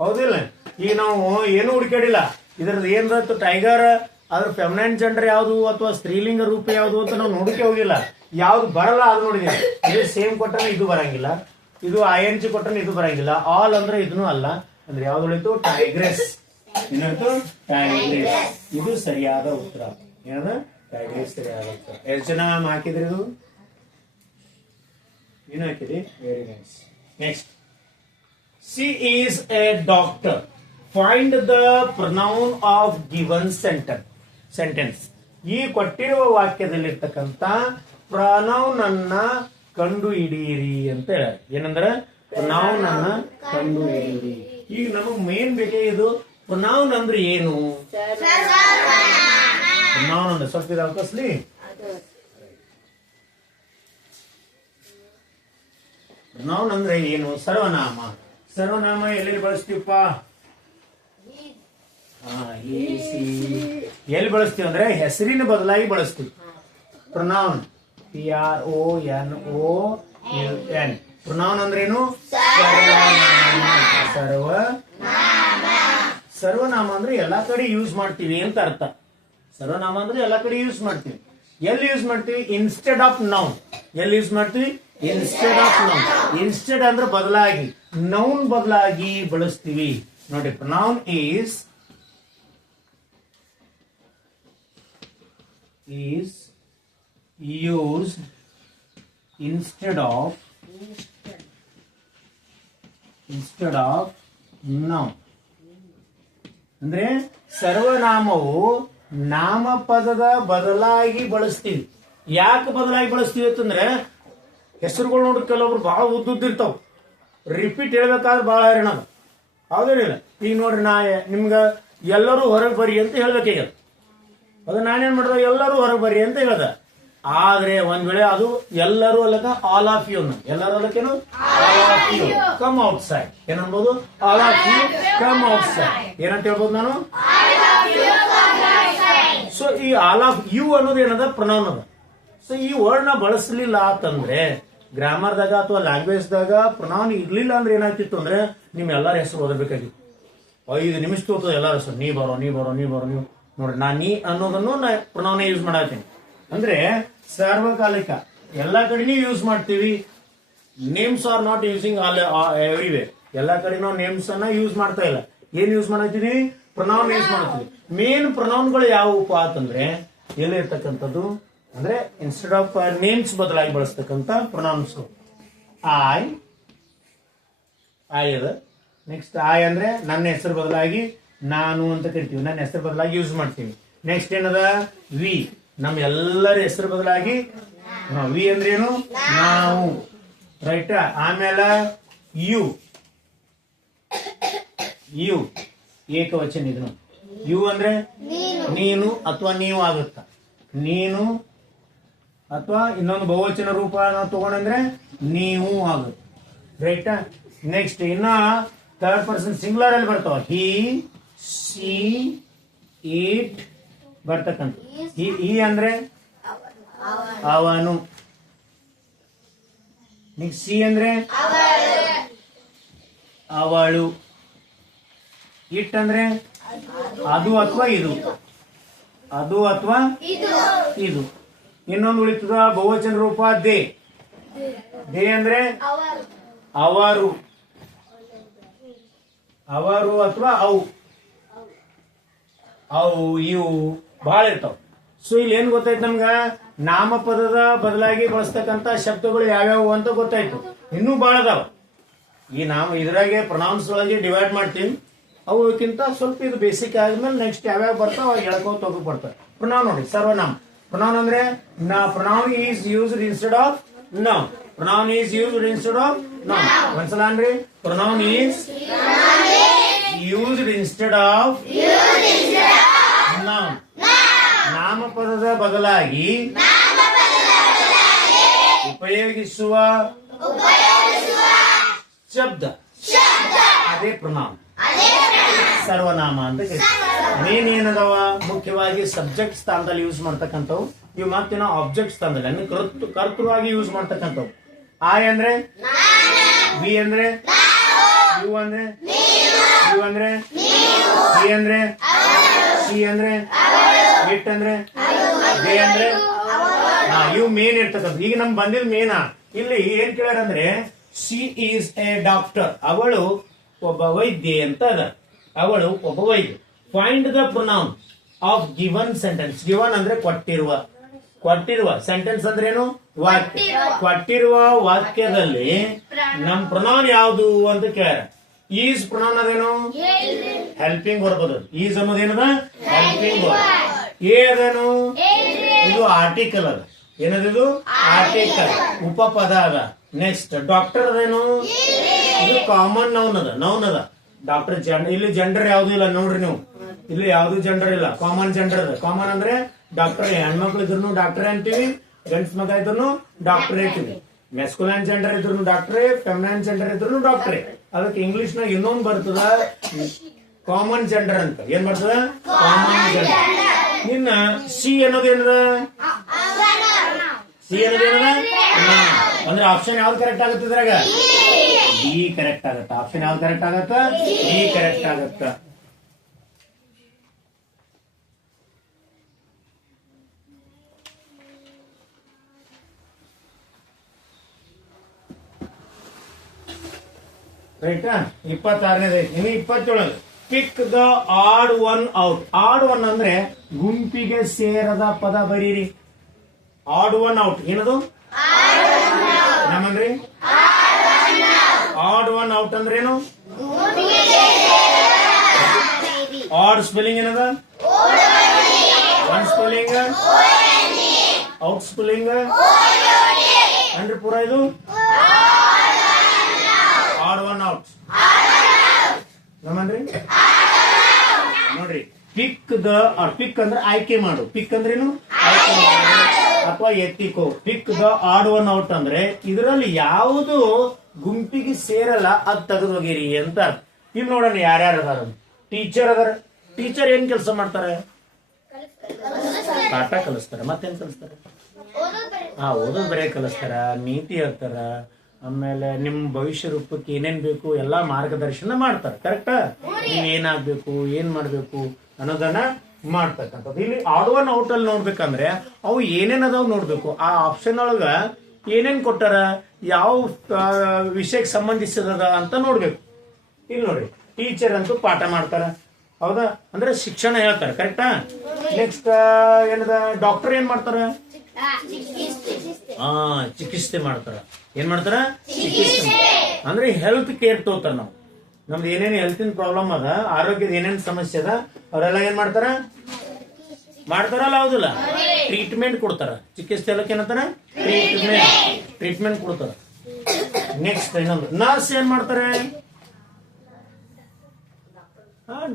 ಹೌದಿಲ್ಲ? ಈಗ ನಾವು ಏನು ಹುಡುಕಾಡಿಲ್ಲ ಇದ್ರದ್ದು ಏನಾಯ್ತು ಟೈಗರ್ ಅದ್ರ ಫೆಮಿನೈನ್ ಜೆಂಡರ್ ಯಾವುದು ಅಥವಾ ಸ್ತ್ರೀಲಿಂಗ ರೂಪ ಯಾವುದು ಅಂತ ನಾವು ನೋಡಕ್ಕೆ ಹೋಗಿಲ್ಲ. ಯಾವ್ದು ಬರಲ್ಲ ಅದು ನೋಡಿದೀವಿ. ಇದು ಸೇಮ್ ಕೊಟ್ಟರೆ ಇದು ಬರಂಗಿಲ್ಲ. ಇದು ಐ ಎನ್ ಜಿ ಕೊಟ್ಟರೆ ಇದು ಬರಂಗಿಲ್ಲ. ಆಲ್ ಅಂದ್ರೆ ಇದನ್ನು ಅಲ್ಲ. ಅಂದ್ರೆ ಯಾವ್ದು ಉಳಿತು? ಟೈಗ್ರೆಸ್ ಏನಾಯ್ತು ಟೈಗ್ರೆಸ್ ಇದು ಸರಿಯಾದ ಉತ್ತರ. ಏನದ? ಟೈಗ್ರೆಸ್ ಸರಿಯಾದ ಉತ್ತರ. ಎಷ್ಟು ಜನ ಹಾಕಿದ್ರಿ ಇದು? ಏನು ಹಾಕಿದ್ರಿ very nice next C is a doctor find the pronoun of given sentence sentence ಈ ಕೊಟ್ಟಿರುವ ವಾಕ್ಯದಲ್ಲಿರ್ತಕ್ಕಂಥ ಪ್ರನೌನ್ ಅನ್ನ ಕಂಡು ಹಿಡಿಯಿರಿ ಅಂತ ಹೇಳ ಏನಂದ್ರೆ ಪ್ರನೌನ್ ಅನ್ನ ಕಂಡು ಹಿಡಿಯಿರಿ ಈಗ ನಮಗ್ ಮೇನ್ ಬೇಕೇ ಇದು? ಪ್ರನೌನ್ ಅಂದ್ರೆ ಏನು? ಪ್ರನೌನ್ ಅಂದ್ರೆ ಸ್ವಲ್ಪ ಅವಕಾಶಲಿ ಪ್ರನೌನ್ ಅಂದ್ರೆ ಏನು? ಸರ್ವನಾಮ. ಸರ್ವನಾಮ ಎಲ್ಲಿ ಬಳಸ್ತೀವಪ್ಪ? ಎಲ್ಲಿ ಬಳಸ್ತೀವಿ ಅಂದ್ರೆ ಹೆಸರಿನ ಬದಲಾಗಿ ಬಳಸ್ತೀವಿ. Pronoun P R O N O L N pronoun ಅಂದ್ರೆ ಏನು? ಸರ್ವ ಸರ್ವನಾಮ ಅಂದ್ರೆ ಎಲ್ಲಾ ಕಡೆ ಯೂಸ್ ಮಾಡ್ತೀವಿ ಅಂತ ಅರ್ಥ. ಸರ್ವನಾಮ ಅಂದ್ರೆ ಎಲ್ಲಾ ಕಡೆ ಯೂಸ್ ಮಾಡ್ತೀವಿ. ಎಲ್ಲಿ ಯೂಸ್ ಮಾಡ್ತೀವಿ? ಇನ್ಸ್ಟೆಡ್ ಆಫ್ ನೌನ್ ಎಲ್ಲಿ ಯೂಸ್ ಮಾಡ್ತೀವಿ? ಇನ್ಸ್ಟೆಡ್ ಆಫ್ ನೌನ್ ಇನ್ಸ್ಟೆಡ್ ಅಂದ್ರೆ ಬದಲಾಗಿ ನೌನ್ ಬದಲಾಗಿ ಬಳಸ್ತೀವಿ. ನೋಡಿ noun is is used instead of instead of noun. ಅಂದ್ರೆ ಸರ್ವನಾಮವು ನಾಮಪದದ ಬದಲಾಗಿ ಬಳಸ್ತೀವಿ. ಯಾಕೆ ಬದಲಾಗಿ ಬಳಸ್ತೀವಿ ಅಂತಂದ್ರೆ, ಹೆಸರುಗಳು ನೋಡಿ ಕೆಲವೊಬ್ರು ಬಹಳ ಉದ್ದುದ್ದಿರ್ತಾವ ರಿಪೀಟ್ ಹೇಳ್ಬೇಕಾದ್ರೆ ಬಹಳ ಹೈರಾಣ. ಹೌದೇನಿಲ್ಲ ಈಗ ನೋಡ್ರಿ ನಾ ನಿಮ್ಗೆ ಎಲ್ಲರೂ ಹೊರಗೆ ಬರ್ರಿ ಅಂತ ಹೇಳ್ಬೇಕೀಗ ಅದು ನಾನೇನ್ ಮಾಡಿದೆ? ಎಲ್ಲರೂ ಹೊರಗೆ ಬರಿ ಅಂತ ಹೇಳ್ದೆ. ಆದ್ರೆ ಒಂದ್ ವೇಳೆ ಅದು ಎಲ್ಲರೂ ಅಲ್ಲಕ ಆಲ್ ಆಫ್ ಯು ಎಲ್ಲರೂ ಅಲ್ಲಕೇನು all of you. Come outside ಏನನ್ಬೋದು? All of you. Come outside ಏನಂತ ಹೇಳ್ಬೋದು ನಾನು? ಸೊ ಈ ಆಲ್ ಆಫ್ ಯು ಅನ್ನೋದು ಏನದ? ಪ್ರನೌನ್ ಅದ. ಸೊ ಈ ವರ್ಡ್ನ ಬಳಸಲಿಲ್ಲ ಅಂತಂದ್ರೆ ಗ್ರಾಮರ್ದಾಗ ಅಥವಾ ಲ್ಯಾಂಗ್ವೇಜ್ ದಾಗ ಪ್ರನೌನ್ ಇರ್ಲಿಲ್ಲ ಅಂದ್ರೆ ಏನಾಗ್ತಿತ್ತು ಅಂದ್ರೆ ನಿಮ್ ಎಲ್ಲಾರ ಹೆಸರು ಓದಬೇಕಾಗಿತ್ತು. ಐದು ನಿಮಿಷ ತೋರ್ತದೆ ಎಲ್ಲಾರ ಹೆಸರು. ನೀ ಬರೋ ನೀ ಬರೋ ನೀ ಬರೋ ನೀವು ನೋಡ್ರಿ ನಾ ನೀ ಅನ್ನೋದನ್ನು ನಾ ಪ್ರೊನೌನ್ ಯೂಸ್ ಮಾಡತ್ತೀನಿ ಅಂದ್ರೆ ಸಾರ್ವಕಾಲಿಕ. ಎಲ್ಲಾ ಕಡೆನೂ ಯೂಸ್ ಮಾಡ್ತೀವಿ. Names are not using all everywhere ಎಲ್ಲಾ ಕಡೆ ನಾವು ನೇಮ್ಸ್ ಅನ್ನ ಯೂಸ್ ಮಾಡ್ತಾ ಇಲ್ಲ. ಏನ್ ಯೂಸ್ ಮಾಡತ್ತೀವಿ ಪ್ರೊನೌನ್ ಯೂಸ್ ಮಾಡ್ತೀವಿ ಮೇನ್ ಪ್ರೊನೌನ್ಗಳು ಯಾವುವಪ್ಪ ಅಂತಂದ್ರೆ ಎಲ್ಲಿರ್ತಕ್ಕಂಥದ್ದು? ಅಂದ್ರೆ ಇನ್ಸ್ಟೆಡ್ ಆಫ್ ನೇಮ್ಸ್ ಬದಲಾಗಿ ಬಳಸ್ತಕ್ಕಂಥ ಪ್ರೊನೌನ್ಸ್ ಐ ಐ ಅದ. ನೆಕ್ಸ್ಟ್ ಐ ಅಂದ್ರೆ ನನ್ನ ಹೆಸರು ಬದಲಾಗಿ ನಾನು ಅಂತ ಕರಿತೀವಿ. ನನ್ನ ಹೆಸರು ಬದಲಾಗಿ ಯೂಸ್ ಮಾಡ್ತೀವಿ. ನೆಕ್ಸ್ಟ್ ಏನದ? ವಿ ನಮ್ಮ ಎಲ್ಲರ ಹೆಸರು ಬದಲಾಗಿ ವಿ ಅಂದ್ರೇನು? ಏನು ನಾವು. ರೈಟ್ ಆಮೇಲೆ ಯು. ಯು. ಏಕವಚನ ಇದನ್ನು. ಯು ಅಂದ್ರೆ ನೀನು. ಅಥವಾ ನೀವು ಆಗುತ್ತ? ನೀನು ಅಥವಾ ಇನ್ನೊಂದು ಬಹುವಚನ ರೂಪ ನಾವು ತಗೊಂಡ್ರೆ ನೀವು ಆಗುತ್ತೆ? ರೈಟ್ ನೆಕ್ಸ್ಟ್ ಇನ್ನ ಥರ್ಡ್ ಪರ್ಸನ್ ಸಿಂಗ್ಯುಲರ್ ಅಲ್ಲಿ ಬರ್ತಾವ. ಹಿ ಸಿ ಇಟ್ ಬರ್ತಕ್ಕಂಥ. ಈ ಈ ಅಂದ್ರೆ? ಅವನು. ನೆಕ್ಸ್ಟ್ ಸಿ ಅಂದ್ರೆ? ಅವಳು. ಇಟ್ ಅಂದ್ರೆ? ಅದು ಅಥವಾ ಇದು? ಅದು ಅಥವಾ ಇದು. ಇನ್ನೊಂದು ಉಳಿತದ ಬಹುವಚನ ರೂಪ ದೇ. ದೇ ಅಂದ್ರೆ? ಅವರು. ಅವರು ಅಥವಾ ಅವು? ಅವು ಇವು. ಬಹಳ ಇರ್ತಾವ. ಸೊ ಇಲ್ಲಿ ಏನ್ ಗೊತ್ತಾಯ್ತು ನಮ್ಗ? ನಾಮಪದದ ಬದಲಾಗಿ ಬಳಸ್ತಕ್ಕಂತ ಶಬ್ದಗಳು ಯಾವ್ಯಾವು ಅಂತ ಗೊತ್ತಾಯ್ತು. ಇನ್ನೂ ಬಹಳ ಅದಾವ. ಈ ನಾಮ ಇದ್ರಾಗೆ ಪ್ರೊನೌನ್ಸ್ ಒಳಗೆ ಡಿವೈಡ್ ಮಾಡ್ತೀನಿ. ಅವಕ್ಕಿಂತ ಸ್ವಲ್ಪ ಇದು ಬೇಸಿಕ್ ಆದ್ಮೇಲೆ ನೆಕ್ಸ್ಟ್ ಯಾವ್ಯಾವ ಬರ್ತಾವ ಅವಾಗ ತಗೋ ಬರ್ತವೆ ಪ್ರೊನೌನ್ ನೋಡಿ ಸರ್ವನಾಮ. ಪ್ರೊನೌನ್ ಅಂದ್ರೆ ನಾ pronoun is used instead of noun pronoun is used instead of noun ಒಂದ್ಸಲ ಅನ್ರಿ. Pronoun is used instead of noun ನಾಮಪದದ ಬದಲಾಗಿ ಉಪಯೋಗಿಸುವ ಶಬ್ದ. ಅದೇ ಪ್ರನಾಮ ಸರ್ವನಾಮ ಅಂತ ಮೇನ್ ಏನದವ ಮುಖ್ಯವಾಗಿ ಸಬ್ಜೆಕ್ಟ್ ಸ್ಥಾನದಲ್ಲಿ ಯೂಸ್ ಮಾಡ್ತಕ್ಕಂಥವು. ಇವು ಮತ್ತೆ ಆಬ್ಜೆಕ್ಟ್ ಸ್ಥಾನದಲ್ಲಿ, ಅಂದ್ರೆ ಕರ್ತೃ ಕರ್ತೃವಾಗಿ ಯೂಸ್ ಮಾಡ್ತಕ್ಕಂಥವು. ಆಯ್ ಅಂದ್ರೆ? ಬಿ ಅಂದ್ರೆ? ಯು ಅಂದ್ರೆ? ಯು ಅಂದ್ರೆ? ಬಿ ಅಂದ್ರೆ? ಸಿ ಅಂದ್ರೆ? ಇಟ್ ಅಂದ್ರೆ? ದೇ ಅಂದ್ರೆ? ಇವು ಮೇನ್ ಇರ್ತಕ್ಕಂಥ ಈಗ ನಮ್ ಬಂದಿದ್ ಮೇನಾ ಇಲ್ಲಿ ಏನ್ ಕೇಳ್ಯಾರ ಅಂದ್ರೆ ಸಿ ಈಸ್ ಎ ಡಾಕ್ಟರ್ ಅವಳು ಒಬ್ಬ ವೈದ್ಯೆ ಅಂತ ಅದ. ಅವಳು ಒಬ್ಬ ವೈದ್ಯ. Find the pronoun of given sentence given ಅಂದ್ರೆ ಕೊಟ್ಟಿರುವ. ಕೊಟ್ಟಿರುವ. ಸೆಂಟೆನ್ಸ್ ಅಂದ್ರೆ ಏನು? ವಾಕ್ಯ. ಕೊಟ್ಟಿರುವ. ವಾಕ್ಯದಲ್ಲಿ ನಮ್ ಪ್ರೊನೌನ್ ಯಾವುದು ಅಂತ ಕೇಳ್ಯಾರ. ಈಸ್ ಪ್ರೊನೌನ್ ಅದೇನು? ಹೆಲ್ಪಿಂಗ್ ಬರ್ಬೋದು ಈಸ್ ಅನ್ನೋದೇನದ ಹೆಲ್ಪಿಂಗ್ ಏ ಅದೇನು ಇದು ಆರ್ಟಿಕಲ್ ಅದ. ಏನದಿದು? ಆರ್ಟಿಕಲ್ ಉಪಪದ ಅದ. ನೆಕ್ಸ್ಟ್ ಡಾಕ್ಟರ್ ಅದೇನು? ಇದು ಕಾಮನ್ ನೌನ್ ಅದ. ನೌನ್ ಅದ. ಡಾಕ್ಟರ್ ಜನ್ ಇಲ್ಲಿ ಜೆಂಡರ್ ಯಾವ್ದು ಇಲ್ಲ ನೋಡ್ರಿ ನೀವು. ಇಲ್ಲಿ ಯಾವ್ದು ಜೆಂಡರ್ ಇಲ್ಲ. ಕಾಮನ್ ಜೆಂಡರ್ ಅದ. ಕಾಮನ್ ಅಂದ್ರೆ ಡಾಕ್ಟರ್ ಹೆಣ್ಮಕ್ಳು ಇದ್ರು ಡಾಕ್ಟರ್ ಅಂತೀವಿ. ಗಂಡ್ಸ್ ಮಗ ಇದ್ರು ಡಾಕ್ಟರ್ ಅಂತೀವಿ. ಮೆಸ್ಕುಲೈನ್ ಜೆಂಡರ್ ಇದ್ರು ಡಾಕ್ಟ್ರೇ ಫೆಮಿನೈನ್ ಜೆಂಡರ್ ಇದ್ರು ಡಾಕ್ಟ್ರೇ ಅದಕ್ಕೆ ಇಂಗ್ಲಿಷ್ ನಾಗ ಇನ್ನೊಂದು ಬರ್ತದ. ಕಾಮನ್ ಜೆಂಡರ್ ಅಂತ. ಏನ್ ಬರ್ತದ? ಕಾಮನ್ ಜೆಂಡರ್ ಇನ್ನ ಸಿ ಅನ್ನೋದೇನದ ಸಿ ಅನ್ನೋದೇನದ. ಅಂದ್ರೆ ಆಪ್ಷನ್ ಯಾವ್ದು ಕರೆಕ್ಟ್ ಆಗುತ್ತೆ ಇದ್ರಾಗ? ಡಿ ಕರೆಕ್ಟ್ ಆಗತ್ತ. ಆಪ್ಷನ್ ಯಾವ್ದು ಕರೆಕ್ಟ್ ಆಗತ್ತ? ಡಿ ಕರೆಕ್ಟ್ ಆಗತ್ತ. ರೈಟಾ ಇಪ್ಪತ್ತಾರನೇದು. ಇನ್ನು ಇಪ್ಪತ್ತೇಳದು. Pick the odd one out odd one ಅಂದ್ರೆ ಗುಂಪಿಗೆ ಸೇರದ ಪದ ಬರೀರಿ. ಆಡ್ ಒನ್ ಔಟ್ ಏನದು? ನಮ್ಮಂದ್ರಿ? ಆಡ್ ಒನ್ ಔಟ್ ಅಂದ್ರೆ ಏನು ಆಡ್ ಸ್ಪೆಲ್ಲಿಂಗ್ ಏನದ? ಒನ್ ಸ್ಪೆಲ್ಲಿಂಗ್ ಔಟ್ ಸ್ಪೆಲ್ಲಿಂಗ್ ಅಂದ್ರೆ ಪೂರ ಇದು? ಆಡ್ ಒನ್ ಔಟ್ ನಮ್ಮನ್ರಿ? ನೋಡ್ರಿ ಪಿಕ್ ದ ಆರ್ ಪಿಕ್ ಅಂದ್ರೆ ಆಯ್ಕೆ ಮಾಡು. ಪಿಕ್ ಅಂದ್ರೇನು? ಆಯ್ಕೆ ಮಾಡು ಅಥವಾ ಎತ್ತಿಕೋ. Pick the odd one out ಅಂದ್ರೆ ಇದರಲ್ಲಿ ಯಾವುದು ಗುಂಪಿಗೆ ಸೇರಲ್ಲ ಅದ್ ತೆಗೆದೋಗಿರಿ ಅಂತ ಇಲ್ಲಿ ನೋಡೋಣ ಯಾರ್ಯಾರು ಅದಾರ. ಟೀಚರ್ ಅದಾರ. ಟೀಚರ್ ಏನ್ ಕೆಲಸ ಮಾಡ್ತಾರೆ? ಪಾಠ ಕಲಿಸ್ತಾರ. ಮತ್ತೇನ್ ಕಲಿಸ್ತಾರೆ? ಹಾ ಓದೋದ್ ಬರೆಯ ಕಲಿಸ್ತಾರ. ನೀತಿ ಹೇಳ್ತಾರ. ಆಮೇಲೆ ನಿಮ್ ಭವಿಷ್ಯ ರೂಪಕ್ಕೆ ಏನೇನ್ ಬೇಕು ಎಲ್ಲಾ ಮಾರ್ಗದರ್ಶನ ಮಾಡ್ತಾರೆ ಕರೆಕ್ಟಾ ನೀವ್ ಏನಾಗ್ಬೇಕು ಏನ್ ಮಾಡ್ಬೇಕು ಅನ್ನೋದನ್ನ ಮಾಡ್ತಕ್ಕಂಥದ್ದು. ಇಲ್ಲಿ ಆಡುವ ಔಟ್ ಅಲ್ಲಿ ನೋಡ್ಬೇಕಂದ್ರೆ ಅವು ಏನೇನ್ ಅದಾವ್ ನೋಡ್ಬೇಕು. ಆ ಆಪ್ಷನ್ ಒಳಗ ಏನೇನ್ ಕೊಟ್ಟಾರ ಯಾವ ವಿಷಯಕ್ಕೆ ಸಂಬಂಧಿಸಿದ ಅಂತ ನೋಡ್ಬೇಕು. ಇಲ್ಲಿ ನೋಡ್ರಿ ಟೀಚರ್ ಅಂತೂ ಪಾಠ ಮಾಡ್ತಾರ. ಹೌದಾ? ಅಂದ್ರೆ ಶಿಕ್ಷಣ ಹೇಳ್ತಾರೆ ಕರೆಕ್ಟಾ ನೆಕ್ಸ್ಟ್ ಏನದ ಡಾಕ್ಟರ್ ಏನ್ ಮಾಡ್ತಾರ? ಹಾ ಚಿಕಿತ್ಸೆ ಮಾಡ್ತಾರ. ಏನ್ ಮಾಡ್ತಾರ. ಅಂದ್ರೆ ಹೆಲ್ತ್ ಕೇರ್ ತಗೋತಾರ ನಾವು. ನಮ್ದು ಏನೇನು ಹೆಲ್ತಿನ ಪ್ರಾಬ್ಲಮ್ ಅದ ಆರೋಗ್ಯದ ಏನೇನು ಸಮಸ್ಯೆ ಅದ ಅವರೆಲ್ಲ ಏನ್ ಮಾಡ್ತಾರ? ಮಾಡ್ತಾರಲ್ಲ ಹೌದಿಲ್ಲ? ಟ್ರೀಟ್ಮೆಂಟ್ ಕೊಡ್ತಾರ. ಚಿಕಿತ್ಸೆ ಎಲ್ಲಕ್ಕೆ ಏನಂತಾರ? ಟ್ರೀಟ್ಮೆಂಟ್ ಟ್ರೀಟ್ಮೆಂಟ್ ಕೊಡ್ತಾರ. ನೆಕ್ಸ್ಟ್ ಇನ್ನೊಂದು. ನರ್ಸ್ ಏನ್ ಮಾಡ್ತಾರೆ?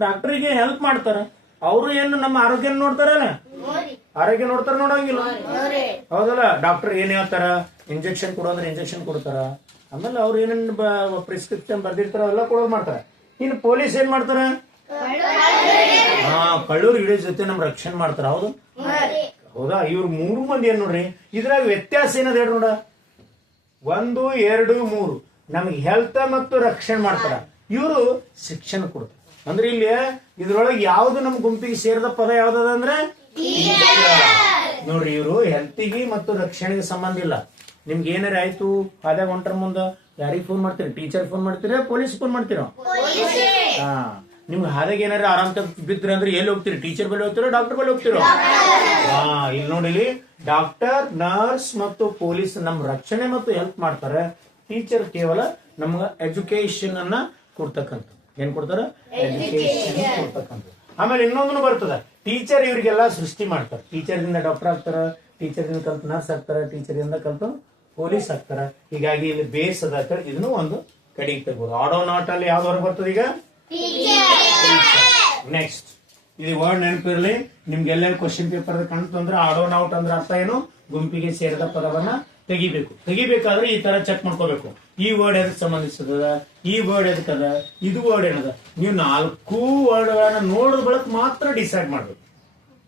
ಡಾಕ್ಟರ್ಗೆ ಹೆಲ್ಪ್ ಮಾಡ್ತಾರ. ಅವರು ಏನು ನಮ್ಮ ಆರೋಗ್ಯ ನೋಡ್ತಾರಲ್ಲ? ಆರೋಗ್ಯ ನೋಡ್ತಾರ ನೋಡಂಗಿಲ್ಲ. ಹೌದಲ್ಲ? ಡಾಕ್ಟರ್ ಏನ್ ಹೇಳ್ತಾರ? ಇಂಜೆಕ್ಷನ್ ಕೊಡೋದ್ರೆ ಇಂಜೆಕ್ಷನ್ ಕೊಡ್ತಾರ? ಆಮೇಲೆ ಅವ್ರು ಏನೇನು ಪ್ರಿಸ್ಕ್ರಿಪ್ಷನ್ ಬರ್ದಿರ್ತಾರ ಅವೆಲ್ಲ ಕೊಡೋದು ಮಾಡ್ತಾರ. ಇನ್ನು ಪೊಲೀಸ್ ಏನ್ ಮಾಡ್ತಾರ? ಹಾ ಕಳ್ಳೂರು ಇಡೀ ಜೊತೆ ನಮ್ ರಕ್ಷಣೆ ಮಾಡ್ತಾರ. ಹೌದು? ಹೌದಾ? ಇವ್ರ ಮೂರು ಮಂದಿ ಏನ್ ನೋಡ್ರಿ? ಇದ್ರಾಗ ವ್ಯತ್ಯಾಸ ಏನದ ಹೇಳಿ ನೋಡ. ಒಂದು ಎರಡು ಮೂರು. ನಮ್ಗೆ ಹೆಲ್ತ್ ಮತ್ತು ರಕ್ಷಣೆ ಮಾಡ್ತಾರ. ಇವರು ಶಿಕ್ಷಣ ಕೊಡ್ತಾರ. ಅಂದ್ರೆ ಇಲ್ಲಿ ಇದ್ರೊಳಗೆ ಯಾವ್ದು ನಮ್ ಗುಂಪಿಗೆ ಸೇರಿದ ಪದ ಯಾವ್ದದ ಅಂದ್ರೆ? ನೋಡ್ರಿ ಇವರು ಹೆಲ್ತಿಗೆ ಮತ್ತು ರಕ್ಷಣೆಗೆ ಸಂಬಂಧ ಇಲ್ಲ. ನಿಮ್ಗೆ ಏನಾರ ಆಯ್ತು? ಪಾದ್ಯಾಗ ಹೊಂಟ್ರ ಮುಂದ ಯಾರಿಗೆ ಫೋನ್ ಮಾಡ್ತೀರಿ? ಟೀಚರ್ ಫೋನ್ ಮಾಡ್ತೀರಾ? ಪೊಲೀಸ್ ಫೋನ್ ಮಾಡ್ತೀರಾ? ಹಾ. ನಿಮ್ಗೆ ಹಾದಾಗ ಏನಾರ ಆರಾಮ್ ತಪ್ಪ ಬಿದ್ರಿ ಅಂದ್ರೆ ಎಲ್ಲಿ ಹೋಗ್ತೀರಿ? ಟೀಚರ್ ಬಳಿ ಹೋಗ್ತೀರ? ಡಾಕ್ಟರ್ ಬಳಿ ಹೋಗ್ತೀರ? ಹಾ ಇಲ್ಲಿ ನೋಡಿಲಿ ಡಾಕ್ಟರ್ ನರ್ಸ್ ಮತ್ತು ಪೊಲೀಸ್ ನಮ್ ರಕ್ಷಣೆ ಮತ್ತು ಹೆಲ್ಪ್ ಮಾಡ್ತಾರೆ. ಟೀಚರ್ ಕೇವಲ ನಮ್ಗ ಎಜುಕೇಶನ್ ಅನ್ನ ಕೊಡ್ತಕ್ಕಂಥ ಏನ್ ಕೊಡ್ತಾರ? ಎಜುಕೇಶನ್ ಕೊಡ್ತಕ್ಕಂಥ ಆಮೇಲೆ ಇನ್ನೊಂದು ಬರ್ತದ. ಟೀಚರ್ ಇವರಿಗೆಲ್ಲ ಸೃಷ್ಟಿ ಮಾಡ್ತಾರೆ. ಟೀಚರ್ ಇಂದ ಡಾಕ್ಟರ್ ಆಗ್ತಾರ ಟೀಚರ್ ಇಂದ ಕಲ್ತು ನರ್ಸ್ ಆಗ್ತಾರ ಟೀಚರ್ ಇಂದ ಕಲ್ತು ಪೊಲೀಸ್ ಆಗ್ತಾರ. ಹೀಗಾಗಿ ಇಲ್ಲಿ ಬೇಸ್ ಅದ ಇದನ್ನು ಒಂದು ಕಡೆಗೆ ತಗೋದು ಆಡೋ ನಾಟ್ ಅಲ್ಲಿ ಯಾವ್ದವ್ರಿಗೆ ಬರ್ತದೆ ಈಗ? ನೆಕ್ಸ್ಟ್ ಇದು ವರ್ಡ್ ನೆನಪಿರ್ಲಿ ನಿಮ್ಗೆ ಎಲ್ಲ ಕ್ವಶನ್ ಪೇಪರ್ ಕಣ್ತು ಅಂದ್ರೆ ಆಡೋ ಔಟ್ ಅಂದ್ರೆ ಅರ್ಥ ಏನು? ಗುಂಪಿಗೆ ಸೇರಿದ ಪದವನ್ನ ತೆಗಿಬೇಕು. ತೆಗಿಬೇಕಾದ್ರೆ ಈ ತರ ಚೆಕ್ ಮಾಡ್ಕೋಬೇಕು. ಈ ವರ್ಡ್ ಎದಕ್ಕೆ ಸಂಬಂಧಿಸದ ಈ ವರ್ಡ್ ಎದಕ್ಕದ ಇದು ವರ್ಡ್ ಏನದ? ನೀವು ನಾಲ್ಕು ವರ್ಡ್ ಗಳನ್ನ ನೋಡಿದ ಬಳಕ ಮಾತ್ರ ಡಿಸೈಡ್ ಮಾಡ್ಬೇಕು.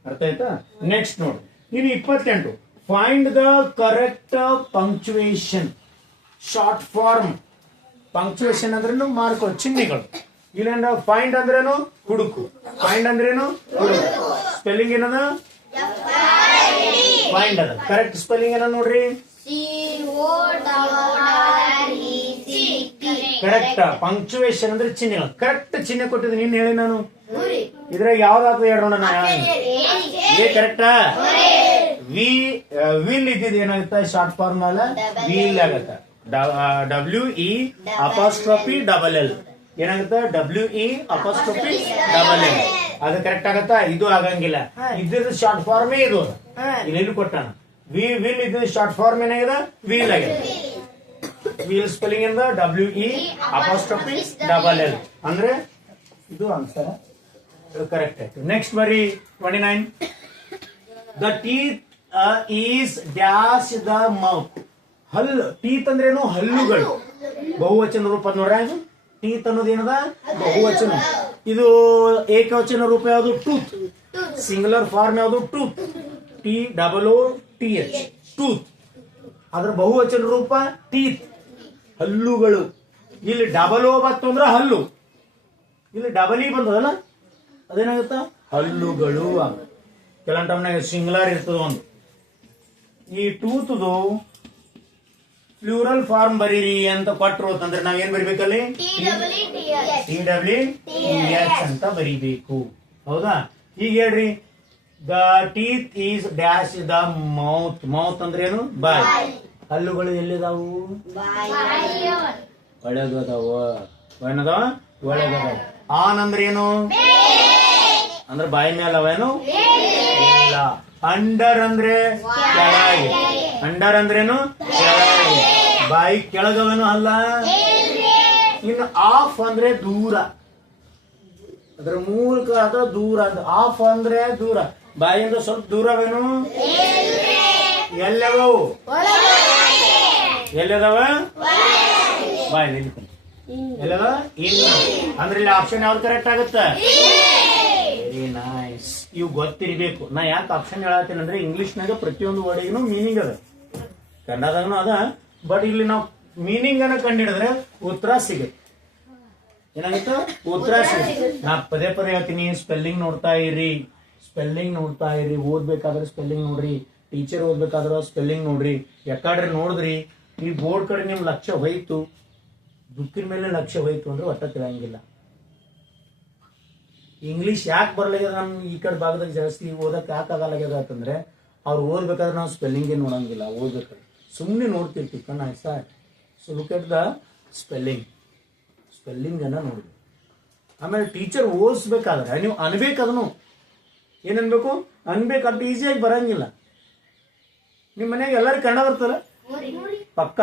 ಅರ್ಥ ಆಯ್ತಾ? ನೆಕ್ಸ್ಟ್ ನೋಡಿ. ಇನ್ನು ಇಪ್ಪತ್ತೆಂಟು. Find the correct punctuation short form punctuation ಅಂದ್ರೇನು ಮಾರ್ಕ್ ಚಿಹ್ನೆಗಳು. ಇಲ್ಲೇನ ಫೈಂಡ್ ಅಂದ್ರೇನು? ಹುಡುಕು. ಫೈಂಡ್ ಅಂದ್ರೇನು? ಹುಡುಕು. ಸ್ಪೆಲ್ಲಿಂಗ್ ಏನದ? ಫೈಂಡ್ ಅದ. ಕರೆಕ್ಟ್ ಸ್ಪೆಲ್ಲಿಂಗ್ ಏನ ನೋಡ್ರಿ? ಕರೆಕ್ಟ್ ಪಂಕ್ಚುವೇಶನ್ ಅಂದ್ರೆ ಚಿಹ್ನೆಗಳು. ಕರೆಕ್ಟ್ ಚಿಹ್ನೆ ಕೊಟ್ಟಿದ್ದು ನೀನ್ ಹೇಳಿ ನಾನು. ಇದ್ರಾಗ ಯಾವ್ದಾಗ್ತದೆ ಹೇಳೋಣ ಏ ಕರೆಕ್ಟಾ ವಿ ವಿಲ್ ಇದ್ದಿದ್ ಏನಾಗುತ್ತೆ? ಶಾರ್ಟ್ ಫಾರ್ಮ್ ಅಲ್ಲ ವಿಲ್ ಆಗುತ್ತೆ. W E apostrophe double L ಏನಾಗುತ್ತೆ? W E apostrophe double L ಅದು ಕರೆಕ್ಟ್ ಆಗತ್ತಾ? ಇದು ಆಗಂಗಿಲ್ಲ. ಇದ್ದಿದ್ ಶಾರ್ಟ್ ಫಾರ್ಮೇ ಇದು. ಇಲ್ಲಿ ಕೊಟ್ಟಾನ? ವಿ ವಿಲ್ ಇದು ಶಾರ್ಟ್ ಫಾರ್ಮ್ ಏನಾಗಿದೆ? ವಿಲ್ ಆಗಿದೆ. ವಿಲ್ ಸ್ಪೆಲ್ಲಿಂಗ್ ಇಂದ W E apostrophe double L ಅಂದ್ರೆ? ಇದು ಆನ್ಸರ್ ಕರೆಕ್ಟ್ ಆಯ್ತು. ನೆಕ್ಸ್ಟ್ ಬರಿ twenty nine the teeth is dash the mouth. ಹಲ್ಲು ಟೀತ್ ಅಂದ್ರೇನು ಹಲ್ಲುಗಳು. ಬಹುವಚನ ರೂಪ ನೋಡ್ರ ಟೀತ್ ಅನ್ನೋದು ಏನದ? ಬಹುವಚನ. ಇದು ಏಕವಚನ ರೂಪ ಯಾವುದು? ಟೂತ್. ಸಿಂಗುಲರ್ ಫಾರ್ಮ್ ಯಾವುದು? Tooth. T double O T H. Tooth. ಅದ್ರ ಬಹುವಚನ ರೂಪ ಟೀತ್. ಹಲ್ಲುಗಳು. ಇಲ್ಲಿ ಡಬಲ್ ಓ ಬತ್ತು ಅಂದ್ರೆ ಹಲ್ಲು. ಇಲ್ಲಿ ಡಬಲ್ ಇ ಬಂದದಲ್ಲ? ಅದೇನಾಗುತ್ತ? ಹಲ್ಲುಗಳು ಕೆಲವೊಂದು ಟಮ್ನಾಗ ಸಿಂಗ್ಲಾರ್ ಇರ್ತದ ಒಂದು. ಈ ಟೂತ್ದು ಪ್ಲೂರಲ್ ಫಾರ್ಮ್ ಬರೀರಿ ಅಂತ ಕೊಟ್ರು ಅಂತಂದ್ರೆ ನಾವೇನ್ ಬರಿಬೇಕಲ್ಲಿ? ಟಿ ಡಬ್ಲ್ಯೂ ಎಚ್ ಅಂತ ಬರಿಬೇಕು. ಹೌದಾ? ಈಗ ಹೇಳ್ರಿ. The teeth is dash the mouth mouth ಅಂದ್ರೆ ಏನು? ಬಾಯ್. ಹಲ್ಲುಗಳು ಎಲ್ಲಿದಾವು? ಒಳಗದಾವ. ಏನದಾವ ಒಳಗದಾವ ಆನ್ ಅಂದ್ರೆ ಏನು? ಅಂದ್ರೆ ಬಾಯಿ ಮೇಲೆ. ಅವೇನು ಇಲ್ಲ. ಅಂಡರ್ ಅಂದ್ರೆ ಕೆಳಗೆ. ಅಂಡರ್ ಅಂದ್ರೇನು? ಕೆಳಗೆ. ಬಾಯಿ ಕೆಳಗವನು ಅಲ್ಲ. ಇನ್ನು ಆಫ್ ಅಂದ್ರೆ ದೂರ. ಅದ್ರ ಮೂಲಕ ಅದ ದೂರ ಅಂತ. ಆಫ್ ಅಂದ್ರೆ ದೂರ. ಬಾಯಿಂದ ಸ್ವಲ್ಪ ದೂರವೇನು? ಎಲ್ಲವೂ ಎಲ್ಲದವ? ಬಾಯಿ ಎಲ್ಲದ ಇಲ್ಲ ಅಂದ್ರೆ ಇಲ್ಲಿ ಆಪ್ಷನ್ ಯಾವ್ದು ಕರೆಕ್ಟ್ ಆಗುತ್ತೆ? ನೈಸ್ ಇವು ಗೊತ್ತಿರಬೇಕು. ನಾ ಯಾಕೆ ಆಪ್ಷನ್ ಹೇಳತ್ತೀನಿ ಅಂದ್ರೆ ಇಂಗ್ಲಿಷ್ನಾಗ ಪ್ರತಿಯೊಂದು ವರ್ಡಿಗೂ ಮೀನಿಂಗ್ ಅದ. ಕನ್ನಡದಾಗನು ಅದ ಬಟ್ ಇಲ್ಲಿ ನಾವು ಮೀನಿಂಗ್ ಅನ್ನ ಕಂಡಿಡಿದ್ರೆ ಉತ್ತರ ಸಿಗುತ್ತೆ. ಏನಾಗಿತ್ತು? ಉತ್ತರ ಸಿಗುತ್ತೆ. ನಾ ಪದೇ ಪದೇ ಹೇಳ್ತೀನಿ ಸ್ಪೆಲ್ಲಿಂಗ್ ನೋಡ್ತಾ ಇರಿ. ಸ್ಪೆಲ್ಲಿಂಗ್ ನೋಡ್ತಾ ಇರಿ. ಓದ್ಬೇಕಾದ್ರೆ ಸ್ಪೆಲ್ಲಿಂಗ್ ನೋಡ್ರಿ. ಟೀಚರ್ ಓದ್ಬೇಕಾದ್ರೆ ಸ್ಪೆಲ್ಲಿಂಗ್ ನೋಡ್ರಿ. ಯಾಕಡ್ರಿ ನೋಡಿದ್ರಿ. ಈ ಬೋರ್ಡ್ ಕಡೆ ನಿಮ್ ಲಕ್ಷ್ಯ ಹೋಯ್ತು. ದುಃಖಿನ ಮೇಲೆ ಲಕ್ಷ್ಯ ಹೋಯ್ತು ಅಂದ್ರೆ ಒಟ್ಟ ತಿಳಿಯಂಗಿಲ್ಲ. ಇಂಗ್ಲಿಷ್ ಯಾಕೆ ಬರ್ಲಾಗ್ಯದ ನಮ್ಮ ಈ ಕಡೆ ಭಾಗದಾಗ ಜಾಸ್ತಿ ಓದಕ್ಕೆ ಯಾಕೆ ಆಗಲಾಗ್ಯದ ಅಂತಂದ್ರೆ ಅವ್ರು ಓದ್ಬೇಕಾದ್ರೆ ನಾವು ಸ್ಪೆಲ್ಲಿಂಗೇ ನೋಡಂಗಿಲ್ಲ ಓದ್ಬೇಕಾದ್ರೆ. ಸುಮ್ಮನೆ ನೋಡ್ತಿರ್ತೀವಿ ಕಣ್ಣ sir so look at the spelling spelling ಅನ್ನ ನೋಡ್ಬೇಕು ಆಮೇಲೆ ಟೀಚರ್ ಓದಿಸ್ಬೇಕಾದ್ರೆ ನೀವು ಅನ್ಬೇಕದನು ಏನನ್ಬೇಕು ಅನ್ಬೇಕು? ಈಸಿಯಾಗಿ ಬರಂಗಿಲ್ಲ. ನಿಮ್ಮ ಮನೆಯಾಗ ಎಲ್ಲರೂ ಕನ್ನಡ ಬರ್ತಲ್ಲ ಪಕ್ಕ?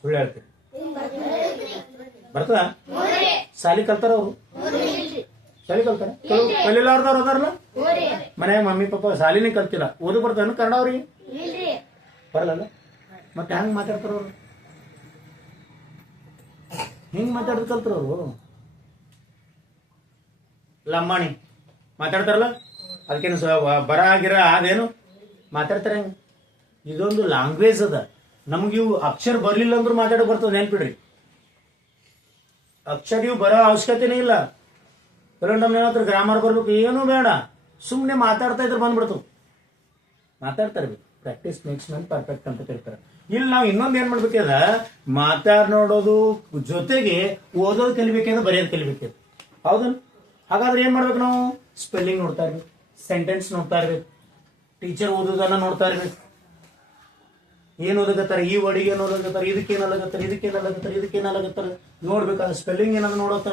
ಸುಳ್ಳು ಹೇಳ್ತೀರಿ. ಬರ್ತದ ಸಾಲಿ ಕಲ್ತಾರ ಅವರು? ಸಾಲಿ ಕಲ್ತಾರ? ಕೆಲವು ಕಲಿಲಾರ್ದವ್ರು ಅದಾರಲ್ಲ? ಮನ್ಯಾಗ ಮಮ್ಮಿ ಪಾಪ ಶಾಲಿನೇ ಕಲ್ತಿಲ್ಲ. ಓದು ಬರ್ತಾನ ಕನ್ನಡ ಅವ್ರಿಗೆ? ಬರಲ್ಲ? ಮತ್ತೆ ಹೆಂಗ್ ಮಾತಾಡ್ತಾರ ಅವ್ರು? ಹಿಂಗ್ ಮಾತಾಡೋದು ಕಲ್ತಾರ ಅವರು? ಲಂಬಾಣಿ ಮಾತಾಡ್ತಾರಲ್ಲ? ಅದಕ್ಕೇನು ಬರ ಆಗಿರ ಅದೇನು? ಮಾತಾಡ್ತಾರೆ ಹೆಂಗ್? ಇದೊಂದು ಲ್ಯಾಂಗ್ವೇಜ್ ಅದ. ನಮ್ಗೆ ಇವು ಅಕ್ಷರ ಬರ್ಲಿಲ್ಲ ಅಂದ್ರೂ ಮಾತಾಡೋ ಬರ್ತದೆ ನೆನ್ಪಿಡ್ರಿ. ಅಕ್ಷರ ಇವು ಬರೋ ಅವಶ್ಯಕತೆನೇ ಇಲ್ಲ. ಕೆಲವೊಂದು ನಮ್ಮ ಹತ್ರ ಗ್ರಾಮರ್ ಬರ್ಬೇಕು, ಏನೂ ಬೇಡ. ಸುಮ್ಮನೆ ಮಾತಾಡ್ತಾ ಇದ್ರೆ ಬಂದ್ಬಿಡ್ತು. ಮಾತಾಡ್ತಾ ಇರ್ಬೇಕು ಪ್ರಾಕ್ಟೀಸ್ ಮೇಕ್ಸ್ ಮ್ಯಾನ್ ಪರ್ಫೆಕ್ಟ್ ಅಂತ ಕರೀತಾರೆ ಇಲ್ಲಿ ನಾವು ಇನ್ನೊಂದು ಏನ್ ಮಾಡ್ಬೇಕದ? ಮಾತಾಡ್ ನೋಡೋದು, ಜೊತೆಗೆ ಓದೋದು ಕಲಿಬೇಕಂದ್ರೆ ಬರೆಯೋದು ಕಲಿಬೇಕದು ಹೌದನ್ ಹಾಗಾದ್ರೆ ಏನ್ ಮಾಡ್ಬೇಕು ನಾವು? ಸ್ಪೆಲ್ಲಿಂಗ್ ನೋಡ್ತಾ ಇರ್ಬೇಕು. ಸೆಂಟೆನ್ಸ್ ನೋಡ್ತಾ ಇರ್ಬೇಕು. ಟೀಚರ್ ಓದೋದನ್ನ ನೋಡ್ತಾ ಇರ್ಬೇಕು. ಏನ್ ಓದಕತ್ತಾರ? ಈ ವರ್ಡಿಗೆ ಏನ್ ಓದಕತ್ತಾರ? ಇದಕ್ಕೆ ಅಲ್ಲಗತ್ತಾರ ಇದಕ್ಕೆ ಅಲ್ಲಗತ್ತಾರ ಇದಕ್ಕೆ ಅಲ್ಲಗತ್ತಾರ ನೋಡ್ಬೇಕಾದ್ರೆ ಸ್ಪೆಲ್ಲಿಂಗ್ ಏನಾದ್ರು ನೋಡೋತಾ